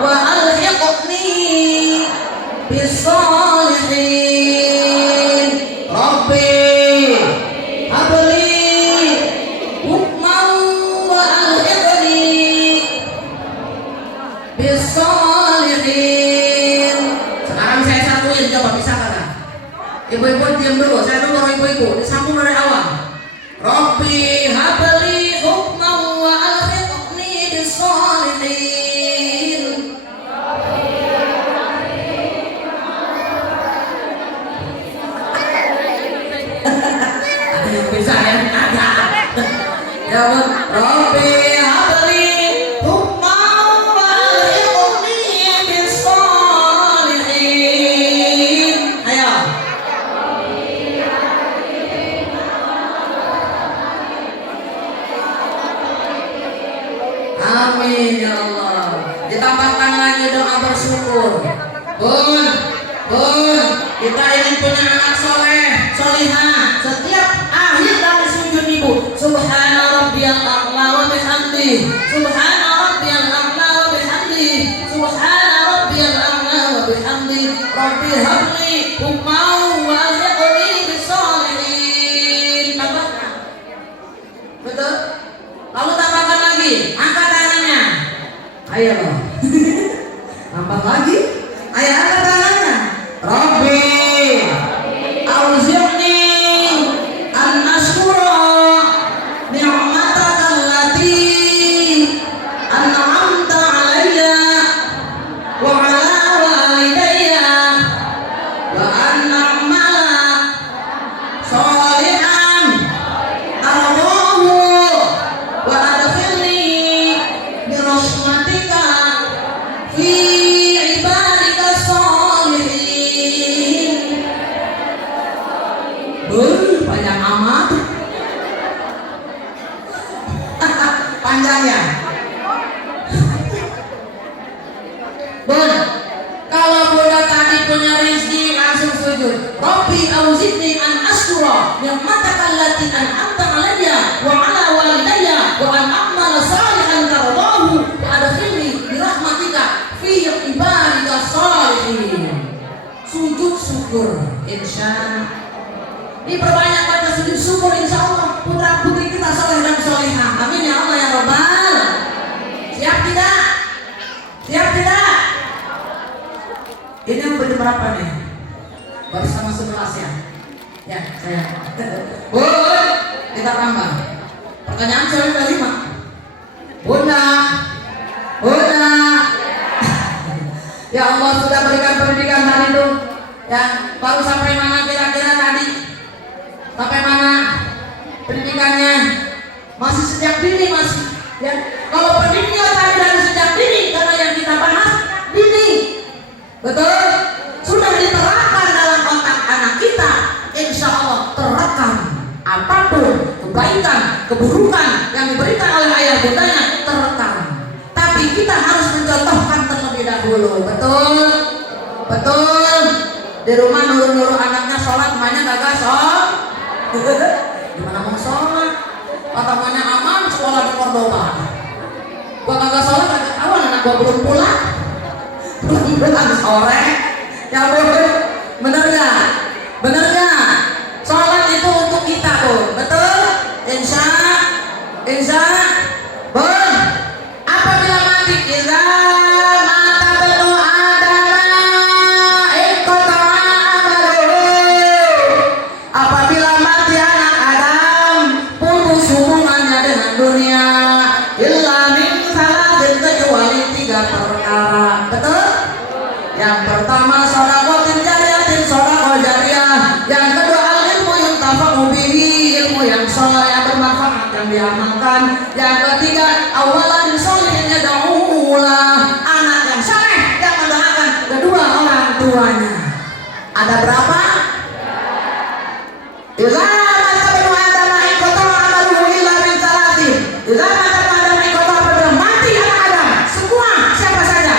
wa alhiqni bis-shalihin. Rabbi sekarang saya satuin, coba bisa kan? Ibu-ibu diam dulu, saya dulu ibu-ibu disambung dari awal. Rabbi habli hukman wa alhiqni bis-shalihin. Ada yang bisa ya? Ada. Ya bun, Rabbi habli hukman wa alhiqni bis-shalihin. Ayo. Amin ya Allah. Ditambahkan lagi doa bersyukur. Bun, kita ingin punya anak soleh, solihah. Setiap akhir dari sujud ibu, Subhana rabbiyal a'la wa bihamdi, Subhana rabbiyal a'la wa bihamdi, Subhana rabbiyal a'la wa bihamdi, Rabbi habli hukman wa alhiqni bis-shalihin. Tambahkan. Betul? Lalu tambahkan lagi, angkat tangannya. Ayo. Tambah lagi. Ayo angkat tangannya. ni'mataka allati an'amta 'alayya wa 'ala walidayya wa an a'mala shalihan tardahu wa adkhilni bi rahmatika fi ibadika shalihin. Sujud syukur, insya. Diperbanyak baca sujud syukur, insya Allah putra putri kita soleh dan solehah. Amin ya Allah ya Rabbal. Siap tidak? Siap tidak? Ini yang berapa nih? Baru sama 11 ya? Ya, saya. Kita tambah. Pertanyaan soal kelima. Bunda. Ya Allah sudah berikan pendidikan tadi itu. Ya, baru sampai mana kira-kira tadi? Sampai mana pendidikannya? Masih sejak dini masih. Ya, kalau pendidikan tadi dari sejak dini, karena yang kita bahas dini. Betul? Sudah diterapkan dalam otak anak kita, insya Allah terekam apapun kebaikan, keburukan yang diberikan oleh ayah bundanya terekam. Tapi kita harus mencontohkan terlebih dahulu. Betul? Betul? Di rumah nyuruh anaknya sholat, emaknya kagak sholat. Gimana mau sholat? Patangannya aman, sekolah di Cordoba. Gua kagak sholat, kagak tahu anak gua belum pulang. Belum sore. Ya bener gak? Bener gak? Sholat itu untuk kita tuh, betul? Insya bon. Apabila mati kita mata betul adalah ikut amalu. Apabila mati anak Adam putus hubungannya dengan dunia, illa min salasin, kecuali 3 perkara. Betul? Yang pertama shadaqatin jariyatin, shadaqah jariyah. Yang kedua al-ilmu yuntafa'u bihi, ilmu yang saleh yang bermanfaat yang diamalkan. Yang ketiga awalan sholihin yad'ulah, anak yang saleh yang mendoakan kedua orang tuanya. Ada berapa? Idza mata banu Adam iqta amaluhu illa min salasin. Idza mata banu Adam iqta, apabila mati anak Adam semua siapa saja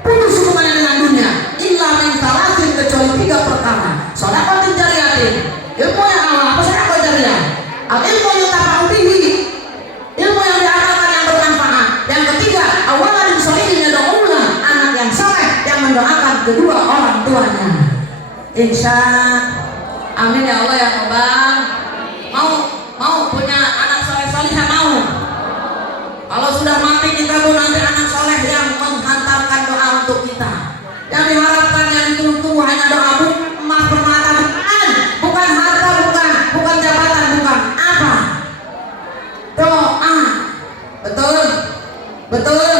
putus hubungannya dengan dunia, illa min salasin, kecuali 3 perkara. Shadaqatin jariyatin, ilmu yang apa shadaqah jariyah. Al-ilmu yuntafa'u bihi, ilmu yang diamalkan yang bermanfaat. Yang ketiga awalan sholihin yad'ulah, anak yang saleh yang mendoakan kedua orang tuanya. Insya amin ya Allah ya Rabbal. Mau punya anak soleh solihah, mau? Kalau sudah mati kita pun nanti anak soleh yang menghantarkan doa untuk kita. Yang diharapkan yang ditunggu hanya doa, emas permata, bukan harta, bukan jabatan, bukan apa? Doa. Betul.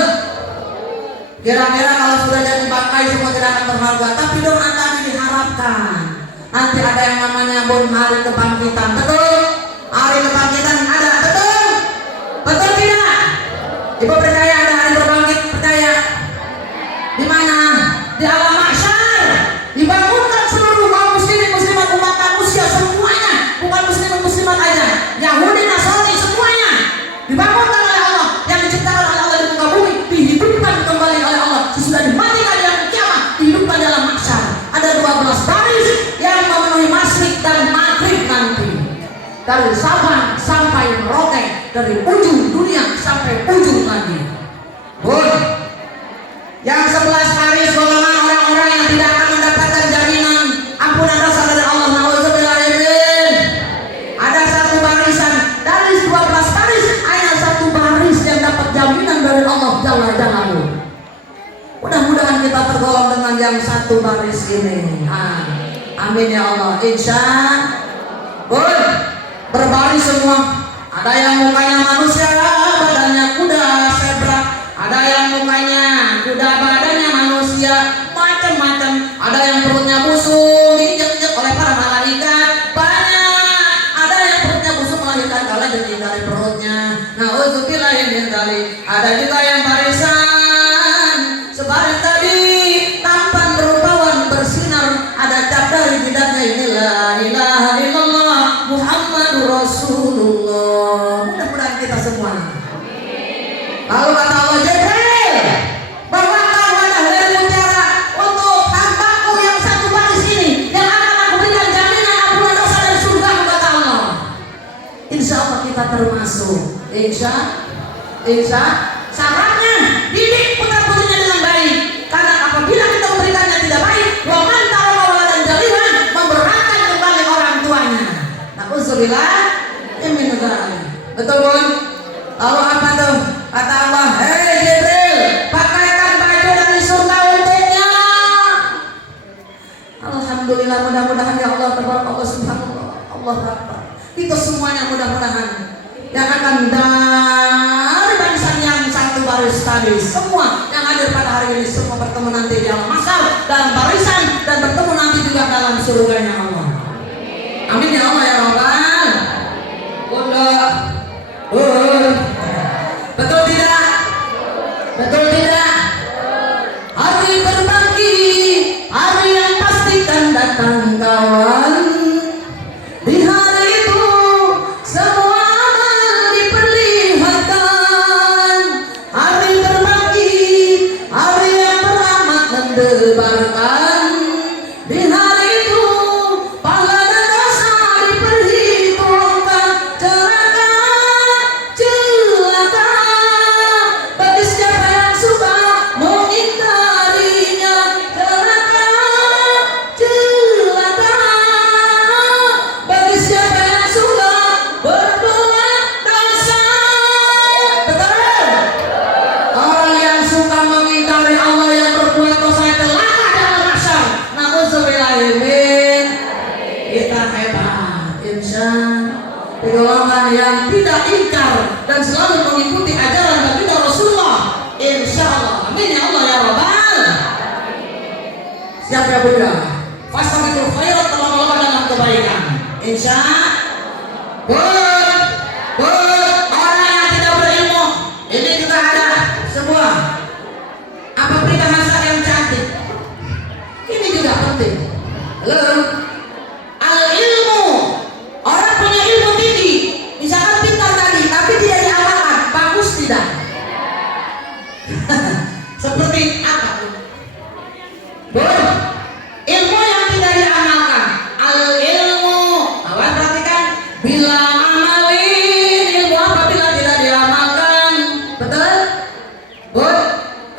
Kira-kira kalau sudah jadi bangkai semua tidak akan berharga, tapi doa tadi diharapkan. Nanti ada yang namanya hari kebangkitan. Betul? Hari kebangkitan ada, betul? Betul tidak? Ibu percaya ada hari berbangkit? Percaya? Di mana? Di alam mahsyar. Dibangunkan seluruh kaum muslimin muslimat umat manusia semuanya, bukan muslimin muslimat aja, Yahudi Nasrani semuanya dibangunkan oleh Allah, yang diciptakan oleh Allah di muka bumi, dihidupkan kembali oleh Allah sesudah dimatikan di hari kiamat, dihidupkan dalam mahsyar. Ada 12 baris yang memenuhi masyrik dan maghrib nanti, dari Sabang sampai Merauke, dari ujung dunia sampai ujung lagi. Yang 11 baris golongan orang-orang yang tidak akan mendapatkan jaminan ampunan dosa dari Allah. Nauzubillahimin. Ada 1 barisan dari 12 baris, hanya 1 baris yang dapat jaminan dari Allah Jalla Jalaluhu. Mudah-mudahan kita tergolong dengan yang 1 baris ini. Amin ya Allah. Insya berbaris semua. Ada yang mukanya manusia, badannya kuda zebra. Ada yang mukanya kuda, badannya manusia, macam-macam. Ada yang perutnya busuk, diinjek-injek oleh para malaikat. Banyak. Ada yang perutnya busuk melahirkan kala jadi dari perutnya. Nauzubillahi min dzalik. Ada juga yang barisan sebaris tadi, tampan berupawan bersinar. Ada cap dari jidatnya, inilah ilaha illallah Muhammadur Rasulullah. Mudah-mudahan kita semua. Lalu kata Allah, Jibril, bawakan wadah dari mutiara untuk hambaku yang 1 masuk. Insya syaratnya didik putra-putrinya dengan baik. Karena apabila kita memberikannya tidak baik, waman taraka dan jalilan, memberatkan kembali orang tuanya. Na'udzubillah min dzalik. Betul Bun? Lalu apa tuh? Kata Allah, hei Jibril, pakaikan baju dari surga untuknya. Alhamdulillah, mudah-mudahan ya Allah tabaraka Allah subhanallah, Allah Akbar. Kita semuanya mudah-mudahan yang akan dari barisan yang satu baris tadi, semua yang hadir pada hari ini semua bertemu nanti di alam mahsyar dalam barisan dan bertemu nanti juga dalam surganya Allah. Amin ya Allah ya Rabbal. Betul tidak? Betul tidak? Hari berbagi, hari yang pasti akan datang kawan. Di hari itu semua amal diperlihatkan. Hari berbagi, hari yang teramat mendebarkan. Di hari itu pahala dan dosa diperhitungkan. Celaka bagi siapa yang suka mengingkarinya. Celaka bagi siapa yang suka berbuat dosa. Betul? Orang yang suka mengingkari Allah yang berbuat dosa celaka dalam mahsyar. Na'udzubillahimin. Kita hebat, insya di golongan yang tidak ingkar dan selalu mengikuti ajaran baginda Rasulullah. Insya Allah. Amin ya Allah ya Rabbal. Siap ya Bunda? Fastabiqul khairat, lomba-lomba dalam kebaikan. Insya Allah. Orang yang tidak berilmu, ini juga ada sebuah apa peribahasa yang cantik. Ini juga penting. Halo. Al-ilmu, orang punya ilmu tinggi, misalkan pintar tadi, tapi tidak diamalkan, bagus tidak? Seperti apa? Ilmu yang tidak diamalkan. Al-ilmu, awas perhatikan, bila amalin ilmu apabila tidak diamalkan. Betul?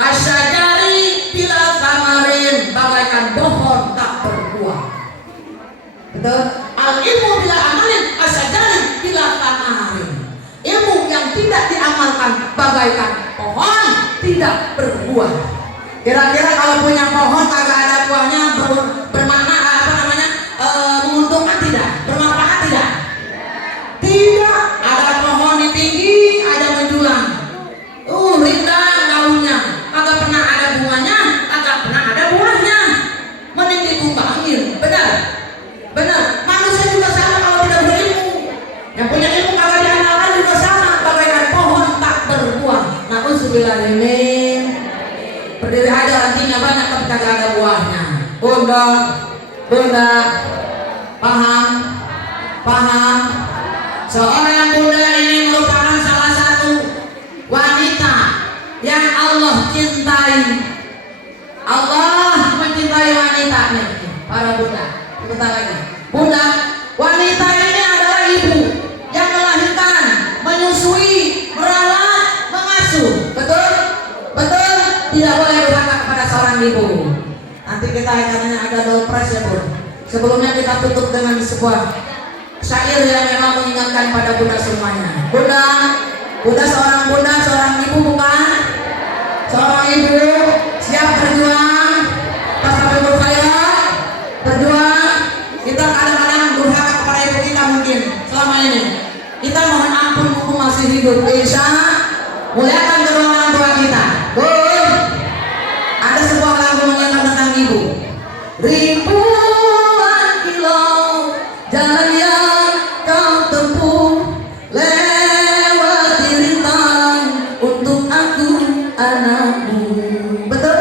Asyajari bila samarin, bagaikan pohon tak berbuah. Betul? Al-ilmu bila amalin, asyajari bila samarin. Ilmu yang tidak diamalkan bagaikan pohon tidak berbuah. Kira-kira kalau punya pohon kagak ada buahnya, bermakna apa namanya? Menguntungkan tidak? Bermanfaat tidak? Tidak. Ada pohon yang tinggi, ada menjulang. Rindang daunnya, kagak pernah ada bunganya, kagak pernah ada buahnya. Mending ditumbangin. Benar? Benar. Manusia juga sama kalau tidak berilmu. Yang punya ilmu kagak diamalkan juga sama, bagaikan pohon tak berbuah. Na'udzubillahimin. Berdiri aja nantinya banyak tapi kagak ada buahnya. Bunda, paham? Seorang bunda ini merupakan salah satu wanita yang Allah cintai. Allah mencintai wanita nih, para bunda. Sebentar lagi. Bunda, wanita ini adalah ibu yang melahirkan, menyusui, merawat, mengasuh. Betul? Betul? Tidak boleh durhaka kepada seorang ibu. Nanti kita acaranya ada dompres ya Bun. Sebelumnya kita tutup dengan sebuah syair yang memang mengingatkan pada bunda semuanya. Bunda seorang ibu bukan? Seorang ibu siap berjuang, fastabiqul khairat, berjuang. Kita kadang-kadang durhaka kepada ibu kita mungkin selama ini. Kita mohon ampun mumpung masih hidup. Insya muliakan kedua orang tua kita. Ada sebuah lagu mengingat tentang ibu. Ribuan kilo jalan yang kau tempuh, lewati rintang untuk aku anakmu. Betul?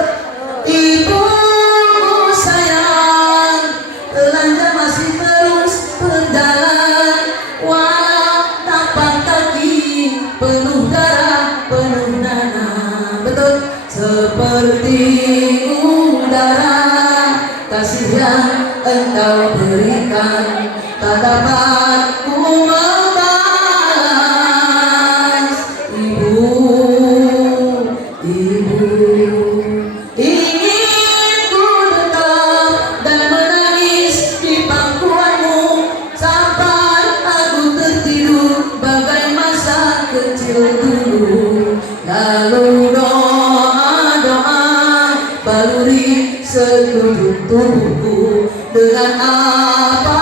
dengan apa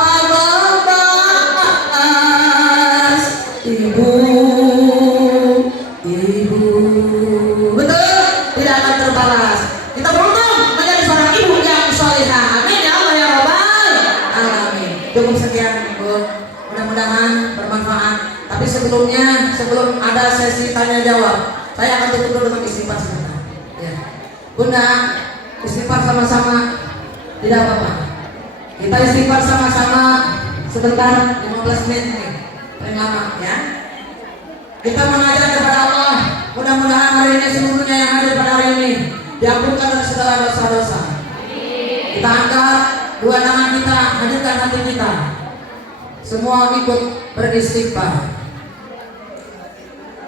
membalas ibu, ibu. Betul, tidak akan terbalas. Kita beruntung menjadi seorang ibu yang solehah. Amin ya Allah ya Rabbal alamin. Cukup sekian Bu, mudah-mudahan bermanfaat. Tapi sebelumnya, sebelum ada sesi tanya jawab, saya akan tutup dulu dengan istighfar sebentar. Ya. Bunda, istighfar sama-sama, tidak apa-apa. Kita istighfar sama-sama sebentar, 15 menit nih, paling lama ya. Kita mengajak kepada Allah, mudah-mudahan hari ini seluruhnya yang hadir pada hari ini diampunkan dari segala dosa-dosa. Kita angkat dua tangan kita, hadirkan hati kita. Semua ikut beristighfar.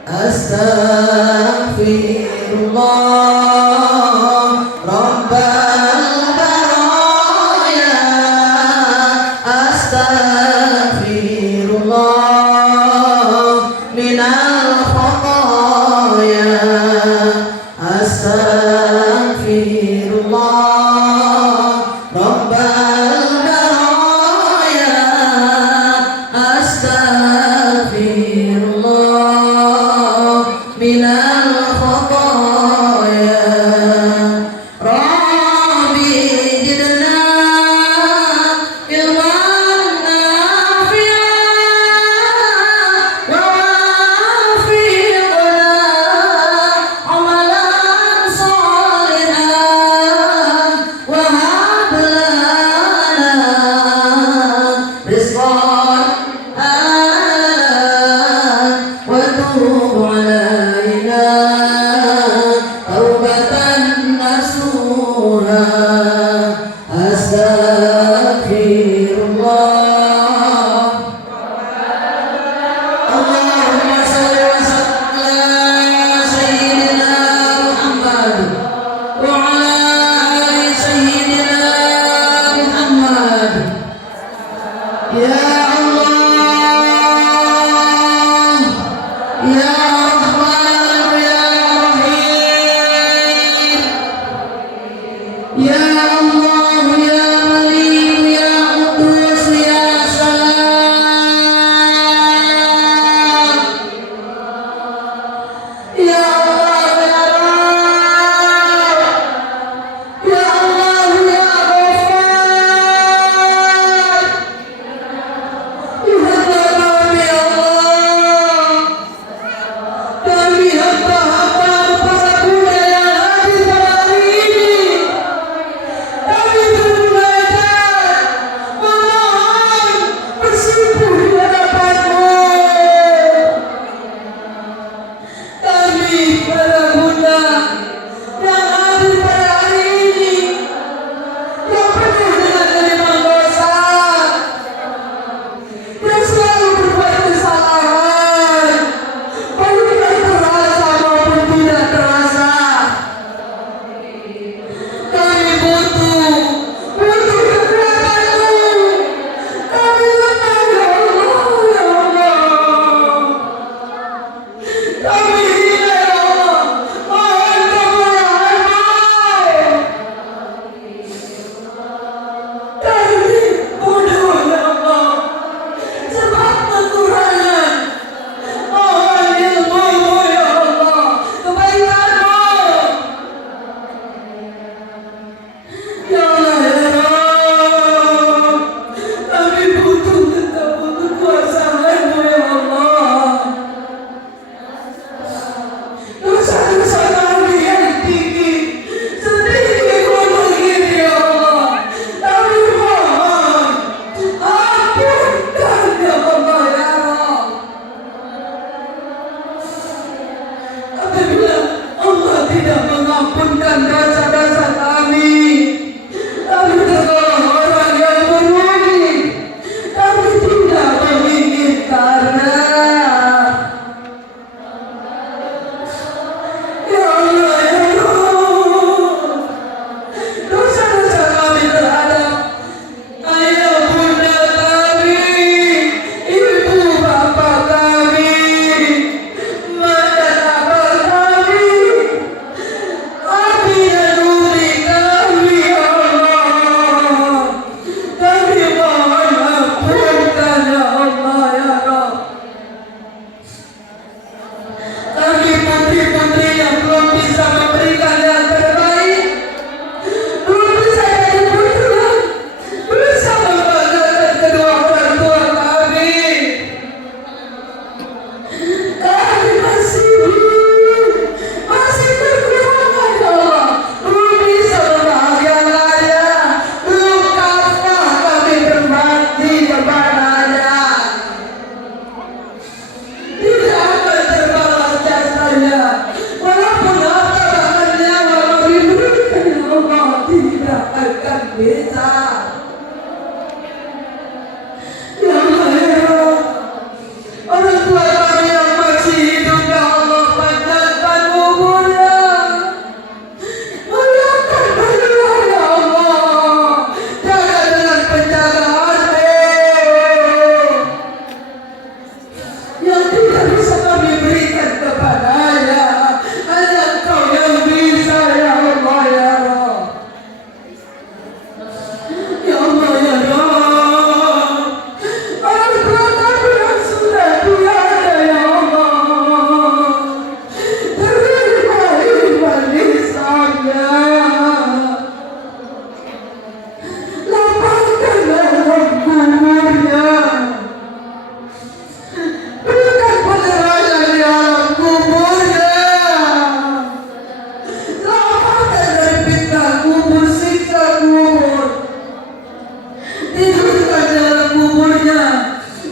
Astaghfirullah Rabbal baraya. Astaghfirullah minal khataya. Astaghfirullah Rabbal baraya. Astaghfirullah minal khataya. Rabbi zidna ilman nafi'an wa wafiqna amalan shalihan wa hab lana rizqan halalan wa tub alaina taubatan nasuha. Astaghfirullah. Allahumma shalli wa sallim ala sayyidina Muhammad wa ala ali sayyidina Muhammad. Ya Allah, ya Rahman, ya Rahim. Ya Allah, ya Malik, ya Qudus, ya Salam. Ya Allah, ya Rabb. Ya Allah, ya Ghaffar. tidurkan dalam kuburnya,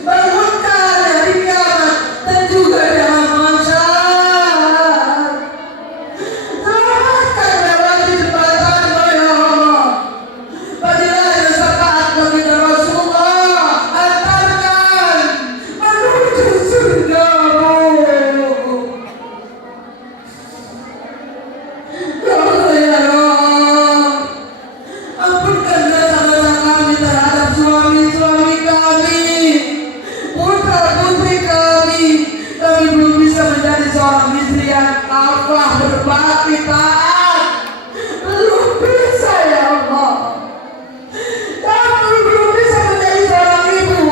bangunkan hari kiamat dan juga dalam mahsyar. Selamatkan melewati jembatanmu ya Allah. Berilah syafaat baginda Rasulullah, antarkan menuju surgamu. Ya Allah ya Allah, ampunkan dosa-dosa kami terhadap suami-suami kami, putra-putri kami. Kami belum bisa menjadi seorang istri yang kafah, berbakti, taat. Belum bisa ya Allah. Kami belum bisa menjadi seorang ibu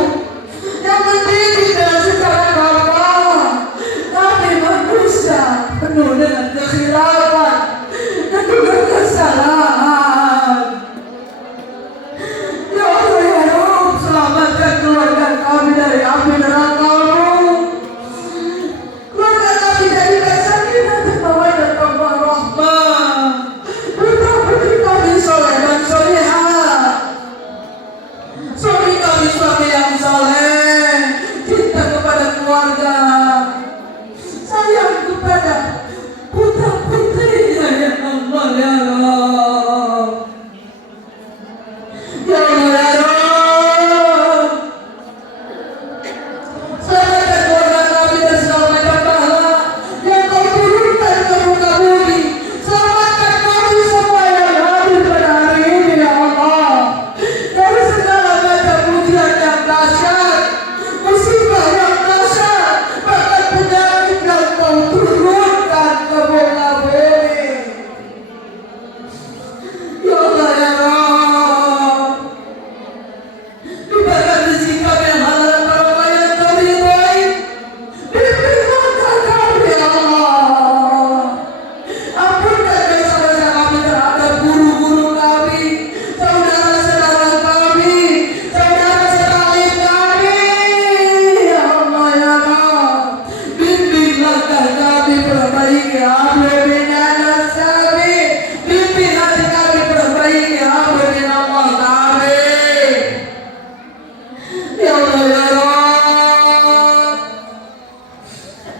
yang mendidik dengan secara kafah. Kami manusia penuh dengan kekhilafan dan juga kesalahan. Ya Allah ya Rabb, selamatkan keluarga kami dari api neraka-Mu. Keluarga kami dari kesakitan dan mawaddah warahmah. Putra-putri kami soleh dan solehah. Suami kami suami yang soleh, cinta kepada keluarga, sayang kepada putra-putrinya ya Allah ya Rabb. Ya Allah ya Rabb, selamatkan keluarga kami dan selamatkan pahala yang Kau turunkan ke muka bumi. Selamatkan kami semua yang hadir pada hari ini ya Allah, dari segala macam ujian yang dahsyat, musibah yang dahsyat, bahkan penyakit yang Kau turunkan ke muka bumi. Ya Allah ya Rabb, limpahkan rezeki kami yang halal dan barokah yang Kau ridhai. Bimbing langkah kami ya Allah. Ampunkan dosa-dosa kami terhadap guru-guru kami, saudara-saudara kami, saudara-saudari kami. Ya Allah ya Rabb, bimbing langkah kami, perbaiki amri binanas kami, bimbing hati kami, perbaiki amri bin Allah kami. Ya Allah ya Rabb,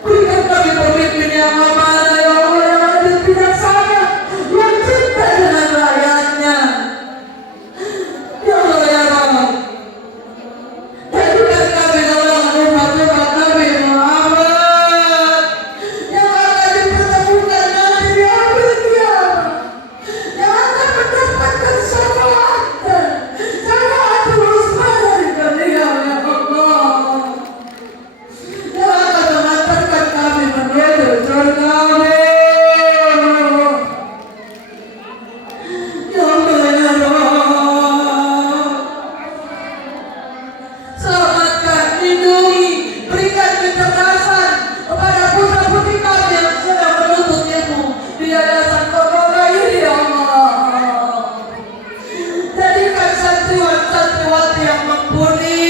berikan kami pemimpin yang amanah ya Allah, yang adil, bijaksana, yang cinta dengan rakyatnya. Ya Allah ya Rabb, jadikan kami golongan umat-umat Nabi Muhammad yang akan dipertemukan nanti di akhir kiamat, yang akan mendapatkan syafaatul uzma dari beliau ya Allah, yang akan mengantarkan kami menuju surga-Mu. Ya Allah ya Rabb, selamatkan, lindungi, berikan kecerdasan kepada putra-putri kami yang sedang menuntut ilmu di yayasan Corona ini ya Allah. Jadikan santriwan-santriwati yang mumpuni,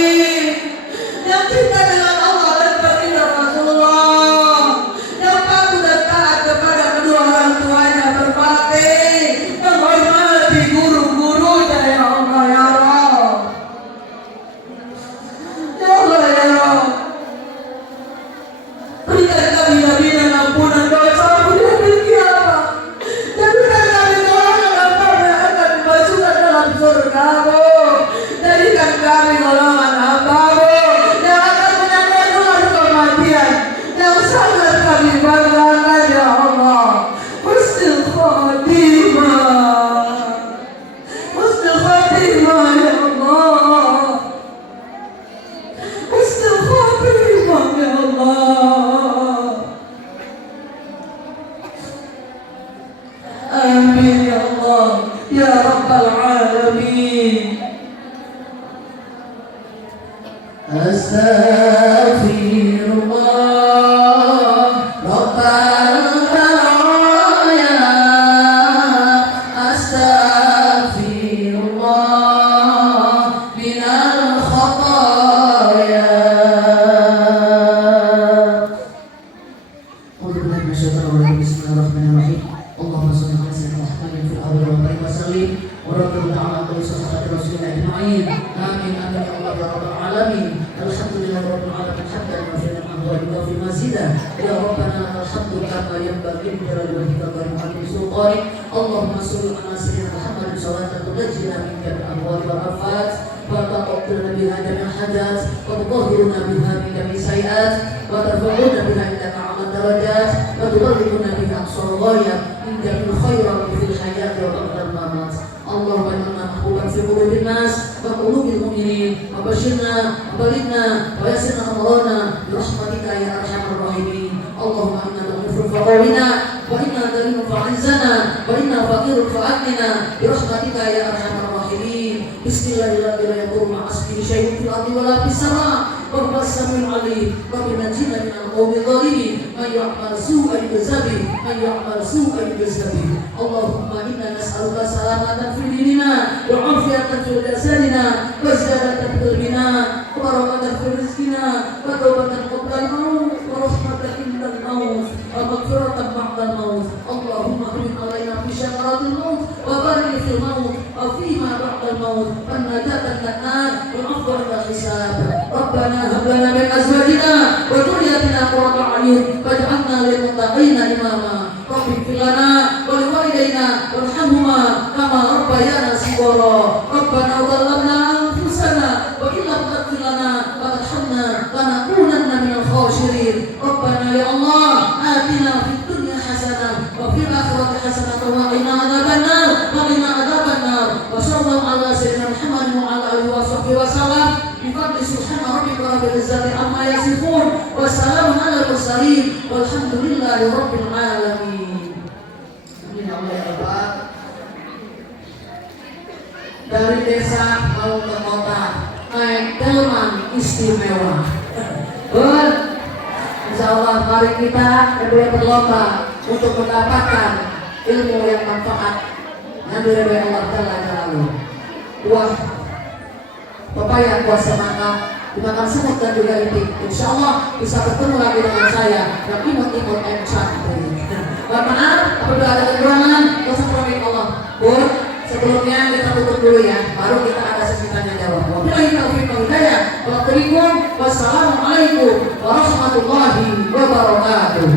yang cinta dengan Allah dan baginda Rasulullah, yang patuh dan taat kepada kedua orang tuanya, berbakti, menghormati guru-gurunya ya Allah ya Rabb. Ya Allah ya Rabb, berikan kami nabi dan ampunan dosa-Mu di hari kiamat. Jadikan kami golongan hamba-Mu yang akan dimasukkan dalam surga-Mu. Jadikan kami golongan hamba-Mu yang akan menyandang kematian yang sangat kami banggakan ya Allah. Husnul khatimah, husnul khatimah ya Allah, husnul khatimah ya Allah. Amin ya Allah ya Rabbal Alamin. Astaghfirullah Rabbal Baraya, astaghfirullah minal khataya. Bismillahirrahmanirrahim. Allahumma shalli ala sayyidina Muhammadin fil awwal wal akhir wa sallim wa radhiyallahu ta'ala an sahabati rasulillah ajma'in. amin amin ya Allah ya rabbal alamin. Alhamdulillah rabbil alamin hamdan katsiran wa fi mazida ya rabbana alhamdu kama yanbaghi li jalali wajhika wa karimati sultanik. Allahumma shalli ala sayyidina Muhammadin salatan tunajjina min jami'il ahwali wal afat wa taqabbal biha jami'al hajat wa tutahhiruna biha min jami'is sayiat wa tarfa'una biha indaka 'ala darajat wa tuballighuna biha aqsal ghayat min jami'il khairat fil hayati wa ba'da al-mamat. Allahumma inna mahbuban fi qulubin nas wa qulubil mu'minin wa bashirna wa balighna wa yassirna amrana bi rahmatika ya arhamar rahimin. Allahumma inna dhaghfirun faqawina wa inna dhalimun fa'izana wa inna faqirun fa'atina bi rahmatika ya arhamar rahimin. Bismillahirrahmanirrahim. Ma'asbi syai'un fil ardi wa la fis sama' wa huwa as-sami'ul 'alim. Rabbana najina minal qawmi dhalimin man ya'mal su'an yujzabi man ya'mal su'an yujzabi. Allahumma inna nas'aluka salamatan fi dinina wa 'afiyatan fi jasadina wa ziyadatan fil ghina wa barakatan fi rizqina wa tawbatan qabla al-maut wa rahmatan inda al-maut wa maghfiratan ba'da al-maut. Allahumma hrim alaina fi syakaratil maut wa barik fil maut wa fima ba'da al-maut wa najatan minan wa afdal al-hisab. Rabbana hab lana min azwajina wa dhurriyyatina qurrata a'yun waj'alna lil muttaqina imama. Rabbi ighfir lana wa liwalidayna warhamhuma kama rabbayana shighara. Rabbana zalamna anfusana wa in lam taghfir lana wa tarhamna lanakunanna minal khasirin. Rabbana ya Allah atina fid dunya hasanah wa fil akhirati hasanah wa qina adzabannar wa qina adzabannar. Wa sallallahu ala sayyidina Muhammadin wa ala alihi wa sahbihi wa sallam. Bifadli subhana rabbika rabbil izzati amma yasifun wa salamun alal mursalin walhamdulillahi rabbil alamin. Dari desa mau ke kota naik delman istimewa. Insyaallah mari kita kedua berlomba untuk mendapatkan ilmu yang manfaat yang dari Allah Taala. Buah pepaya, buah semangka, dimakan semut dan juga itik. Insyaallah bisa bertemu lagi dengan saya yang imut-imut and cantik. Maaf apabila ada kekurangan, dosa permit Allah. Sebelumnya kita tutup dulu ya, baru kita ada sesi tanya jawab. Wabillahi taufiq wal hidayah. Wassalamualaikum warahmatullahi wabarakatuh.